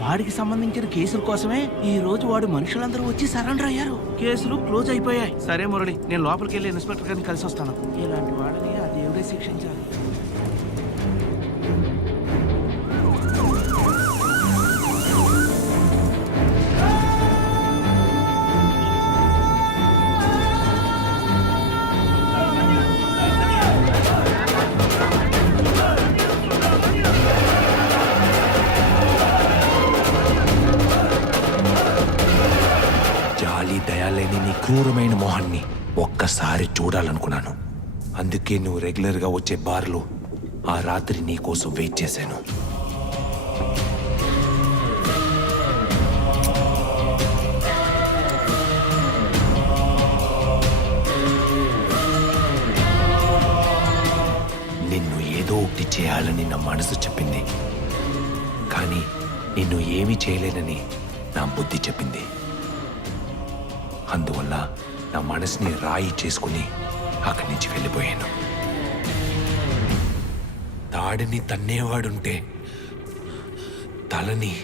వాడికి సంబంధించిన కేసుల కోసమే ఈ రోజు వాడు మనుషులందరూ వచ్చి సరెండర్ అయ్యారు. కేసులు క్లోజ్ అయిపోయాయి. సరే మురళి, నేను లోపలికి వెళ్ళి ఇన్స్పెక్టర్ గారిని కలిసి వస్తాను. ఇలాంటి వాడిని ఆ దేవుడే శిక్షించాలి. దయాలేని నీ క్రూరమైన మొహాన్ని ఒక్కసారి చూడాలనుకున్నాను. అందుకే నువ్వు రెగ్యులర్గా వచ్చే బార్లో ఆ రాత్రి నీ కోసం వెయిట్ చేశాను. నిన్ను ఏదో ఒకటి చేయాలని నా మనసు చెప్పింది, కానీ నిన్ను ఏమీ చేయలేనని నా బుద్ధి చెప్పింది. అందువల్ల నా మనసుని రాయి చేసుకుని అక్కడి నుంచి వెళ్ళిపోయాను. తాడిని తన్నేవాడుంటే తలని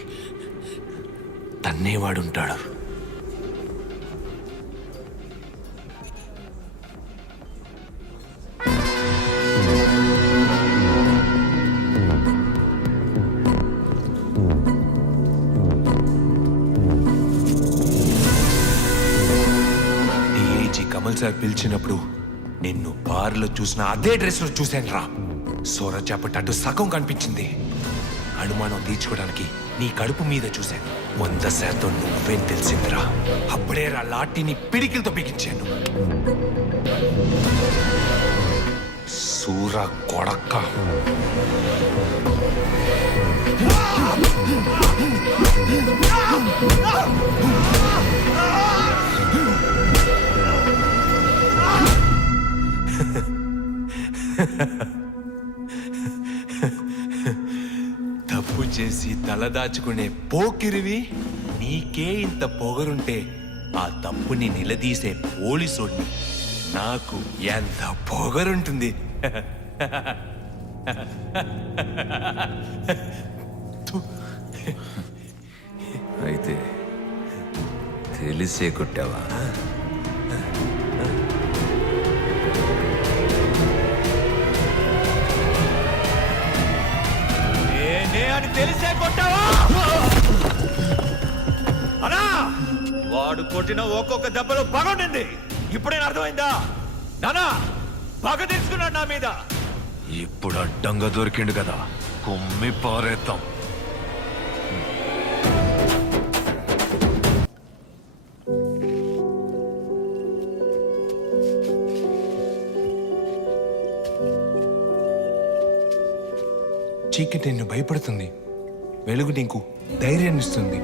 తన్నేవాడుంటాడు. కమల్ సార్ పిలిచినప్పుడు నిన్ను బార్లో చూసిన అదే డ్రెస్లో చూశాను రా. సొరచాప టాటూ సగం కనిపించింది. అనుమానం తీర్చుకోవడానికి నీ కడుపు మీద చూశాను. 100% నువ్వేం తెలిసిందిరా. అప్పుడే రా లాఠీని పిడికిలతో బిగించాను. సూర కొడక్క. తప్పు చేసి తలదాచుకునే పోకిరివి నీకే ఇంత పొగరుంటే ఆ తప్పుని నిలదీసే పోలీసోడిని నాకు ఎంత పొగరుంటుంది. అయితే తెలిసే కొట్టావా? నేనే అని తెలిసే కొట్టావా? అనా వాడు కొట్టిన ఒక్కొక్క దెబ్బలో పగొండింది. ఇప్పుడేనా అర్థమైందా? నానా పగ తెచ్చుకున్నాడు నా మీద. ఇప్పుడు అడ్డంగా దొరికిండు కదా, కుమ్మి పారేద్దాం. చీకటి నిన్ను భయపడుతుంది, వెలుగు నీకు ధైర్యాన్ని ఇస్తుంది.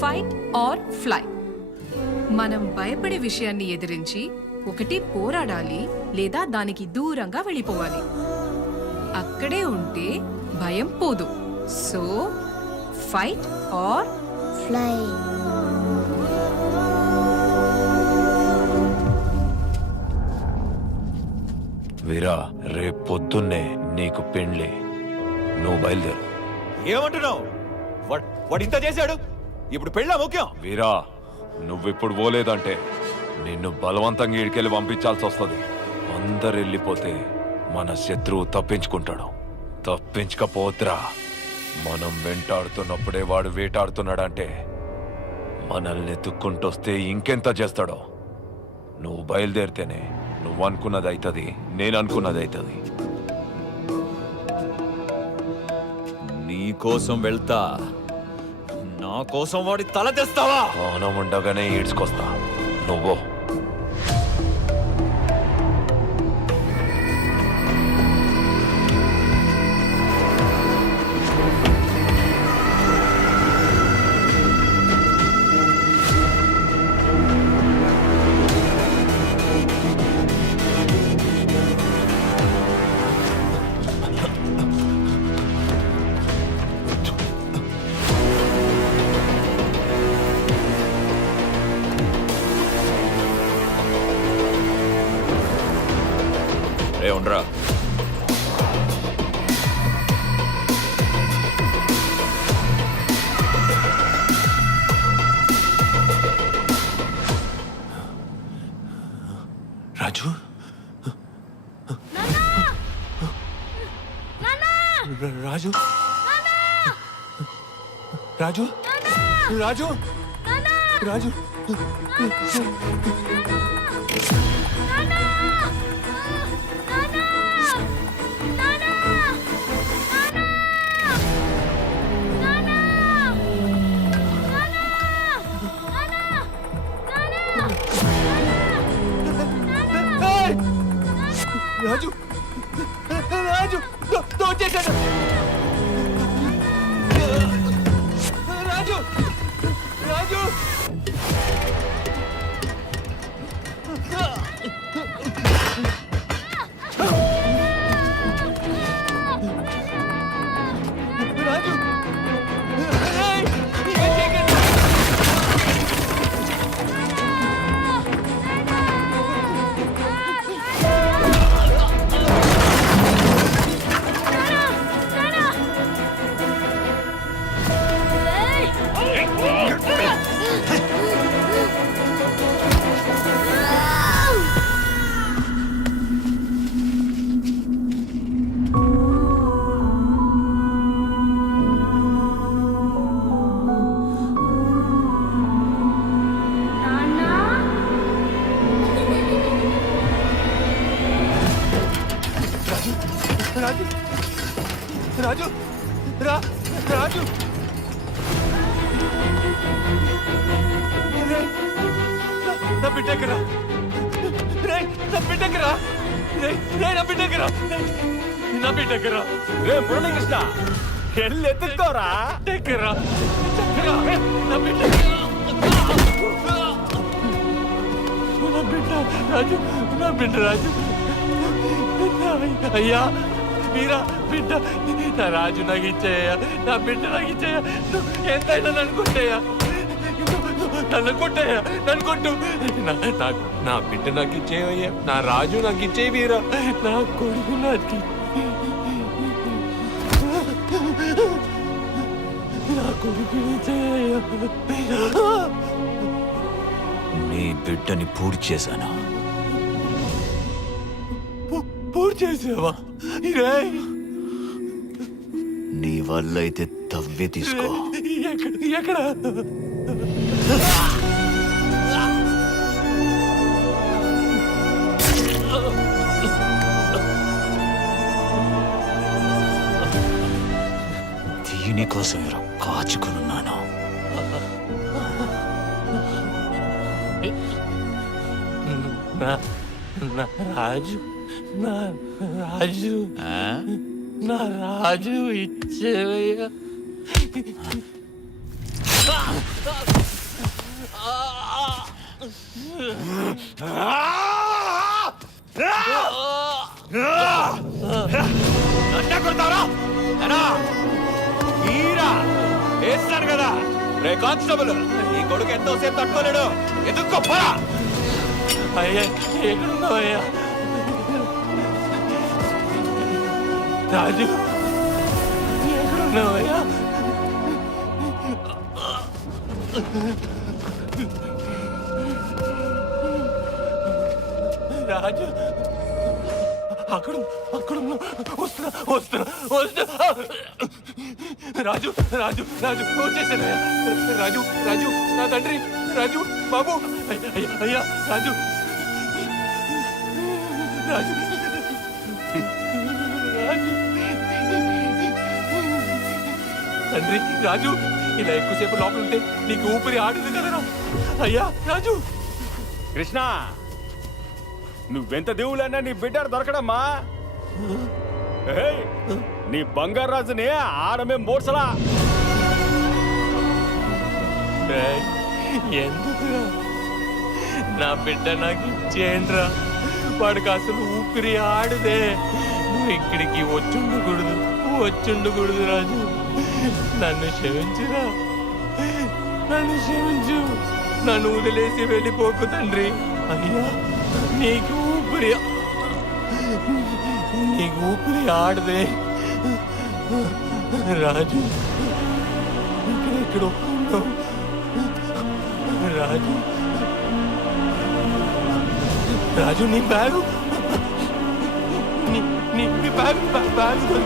Fight or fly. మనం భయపడే విషయాన్ని ఎదిరించి ఒకటి పోరాడాలి లేదా దానికి దూరంగా వెళ్ళిపోవాలి. అక్కడే ఉంటే భయం పోదు. So fight or fly. Veera, రేపు పొద్దున్నే నీకు పెండ్లి. నువ్వు బయలుదేరు. ఏమంటున్నావు? వాడు ఇంత చేశాడు, ఇప్పుడు పెళ్ళా ముఖ్యం? వీరా, నువ్విప్పుడు పోలేదంటే నిన్ను బలవంతంగా ఇడికెళ్ళి పంపించాల్సి వస్తుంది. అందరు వెళ్ళిపోతే మన శత్రువు తప్పించుకుంటాడు. తప్పించకపోతురా, మనం వెంటాడుతున్నప్పుడే వాడు వేటాడుతున్నాడంటే మనల్ని ఎత్తుక్కుంటొస్తే ఇంకెంత చేస్తాడో. నువ్వు బయలుదేరితేనే నువ్వు అనుకున్నది అవుతుంది, నేను అనుకున్నది అవుతుంది. నీ కోసం వెళ్తా, నా కోసం వాడి తల తెస్తావా? మనం ఉండగానే ఈడ్చుకొస్తా. నువ్వు ఉండరా. రాజు, రాజు, రాజు, రాజు, రాజు, రాజు, రాజు దోచేశాడు. రాజు, రాజు, రాజు, రాజు, రాజు, రాజు, నా బిడ్డకరా, నా బిడ్డకరా, నా బిడ్డకరా, నా బిడ్డకరా. రే మురళీకృష్ణ, వెళ్ళి ఎత్తుకోరా. దగ్గరా నా బిడ్డ, నా బిడ్డ రాజు, నా బిడ్డ రాజు. అయ్యా మీరా, బిడ్డ నా రాజు నాకు ఇచ్చేయ్యా, నా బిడ్డ నాకు ఇచ్చేయ్యా. ఎంతైనా అనుకుంటాయా, నన్ను కొట్టయ్యా, నన్ను కొట్టు. నా బిడ్డ నాకు ఇచ్చేవయ్యా, నా రాజు నాకు ఇచ్చేవీరా, నా కొడుకు నాకు, నా కొడుకు ఇచ్చేవయ్యా. నీ బిడ్డని పూర్తి చేశాను. పూర్తి చేసావా? నీ వల్ల అయితే తవ్వే తీసుకో. ఎక్కడ? దీనికోసం ఇలా కాచుకున్నాను. నా రాజు, నా రాజు, నా రాజు ఇచ్చేవయ్యా. కొడతారా? వేస్తాడు కదా. రే కానిస్టేబుల్, ఈ కొడుకు ఎంతోసేపు తట్టుకోలేడు, ఎదుర్కో పోరా. అయ్యా ఎక్కడున్నావయ్యా? రాజు ఎక్కడున్నావయ్యా? రాజు అక్కడ వస్తున్నా వస్తున్నా వస్తున్నా. రాజు రాజు రాజు వచ్చేసానయ్యా. రాజు రాజు నా తండ్రి, రాజు బాబు, అయ్యా రాజు, రాజు, రాజు తండ్రి. రాజు ఇలా ఎక్కువసేపు లోపల ఉంటే నీకు ఊపిరి ఆడదు కదరా. అయ్యా రాజు. కృష్ణ, నువ్వెంత దేవుళ్ళన్నా నీ బిడ్డ దొరకడమ్మా. ఏయ్, నీ బంగారు రాజుని ఆడమే మోర్సలా. ఎందుకురా నా బిడ్డ నాకు ఇచ్చేయండిరా, వాడికి అసలు ఊపిరి ఆడదే. నువ్వు ఇక్కడికి వచ్చుండకూడదు రాజు. నన్ను క్షమించురా, నన్ను క్షమించు, నన్ను వదిలేసి వెళ్ళిపోకు తండ్రి. అయ్యా నీకు ఊపిరి ఆడదే. రాజు ఇక్కడెక్కడో ఉన్నావు. రాజు, రాజు నీ బ్యాగు, నీ బ్యాగు నీ బ్యాగ్, రాజు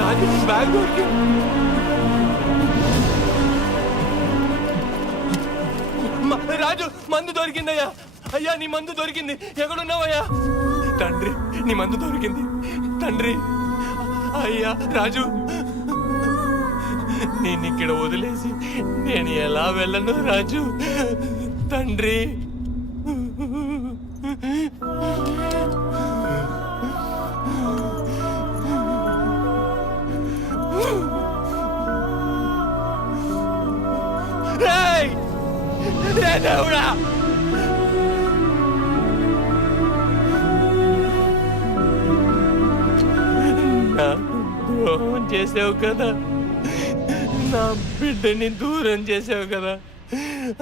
రాజు నీ బ్యాగ్ దొరికింది. రాజు మందు దొరికిందయ్యా. అయ్యా నీ మందు దొరికింది, ఎక్కడున్నావయ్యా? తండ్రి నీ మందు దొరికింది తండ్రి. అయ్యా రాజు, నేను ఇక్కడ వదిలేసి నేను ఎలా వెళ్ళను రాజు? తండ్రి దేవుడా, ద్రోహం చేసావు కదా, నా బిడ్డని దూరం చేసావు కదా.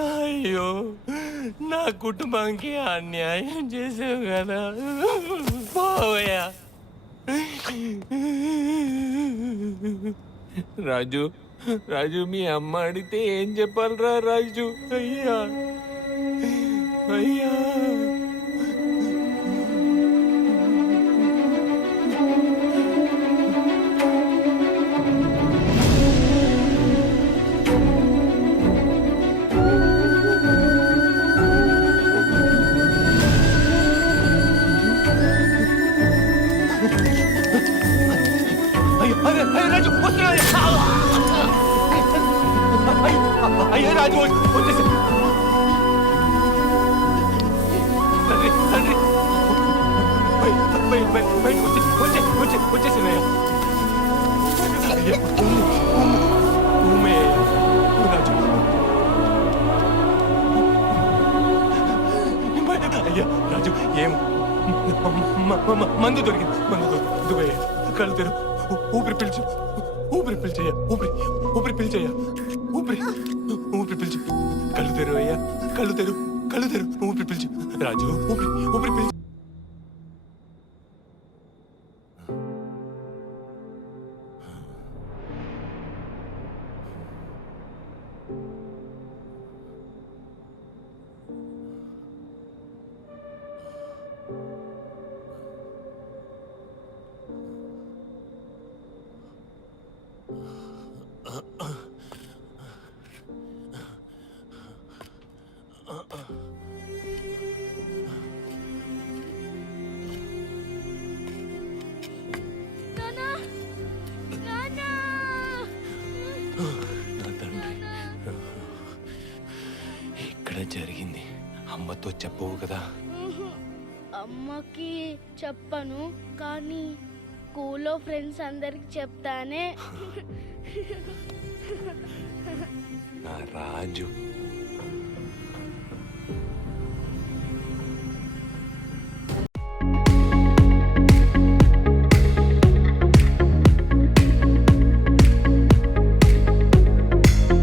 అయ్యో నా కుటుంబానికి అన్యాయం చేసావు కదా. పోవయ్యా. రాజు రాజు మీ అమ్మ అడిగితే ఏం చెప్పాలరా రాజు? అయ్యా అయ్యా రాజు అయ్యో రాజు వచ్చేసి తండ్రి తండ్రి బయటకు వచ్చేసినయ్యా. రాజు అయ్యా రాజు ఏం మందు దొరికింది, మందు దొరికింది. కళ్ళు తెరు, ఊపిరి పీల్చు, ఊపిరి పీల్చయ్యా, ఊపిరి పీల్చయ్యా, ఊపిరి పీల్చు, కళ్ళు తెరు అయ్యా, కళ్ళు తెరు, ఊపిరి పీల్చు, రాజు ఊపిరి పీల్చు. నాన్నా, నాన్నా. నా తండ్రి, ఇక్కడ జరిగింది అమ్మతో చెప్పవు కదా? అమ్మకి చెప్పను, కానీ స్కూల్లో ఫ్రెండ్స్ అందరికి చెప్తానే. నా రాజు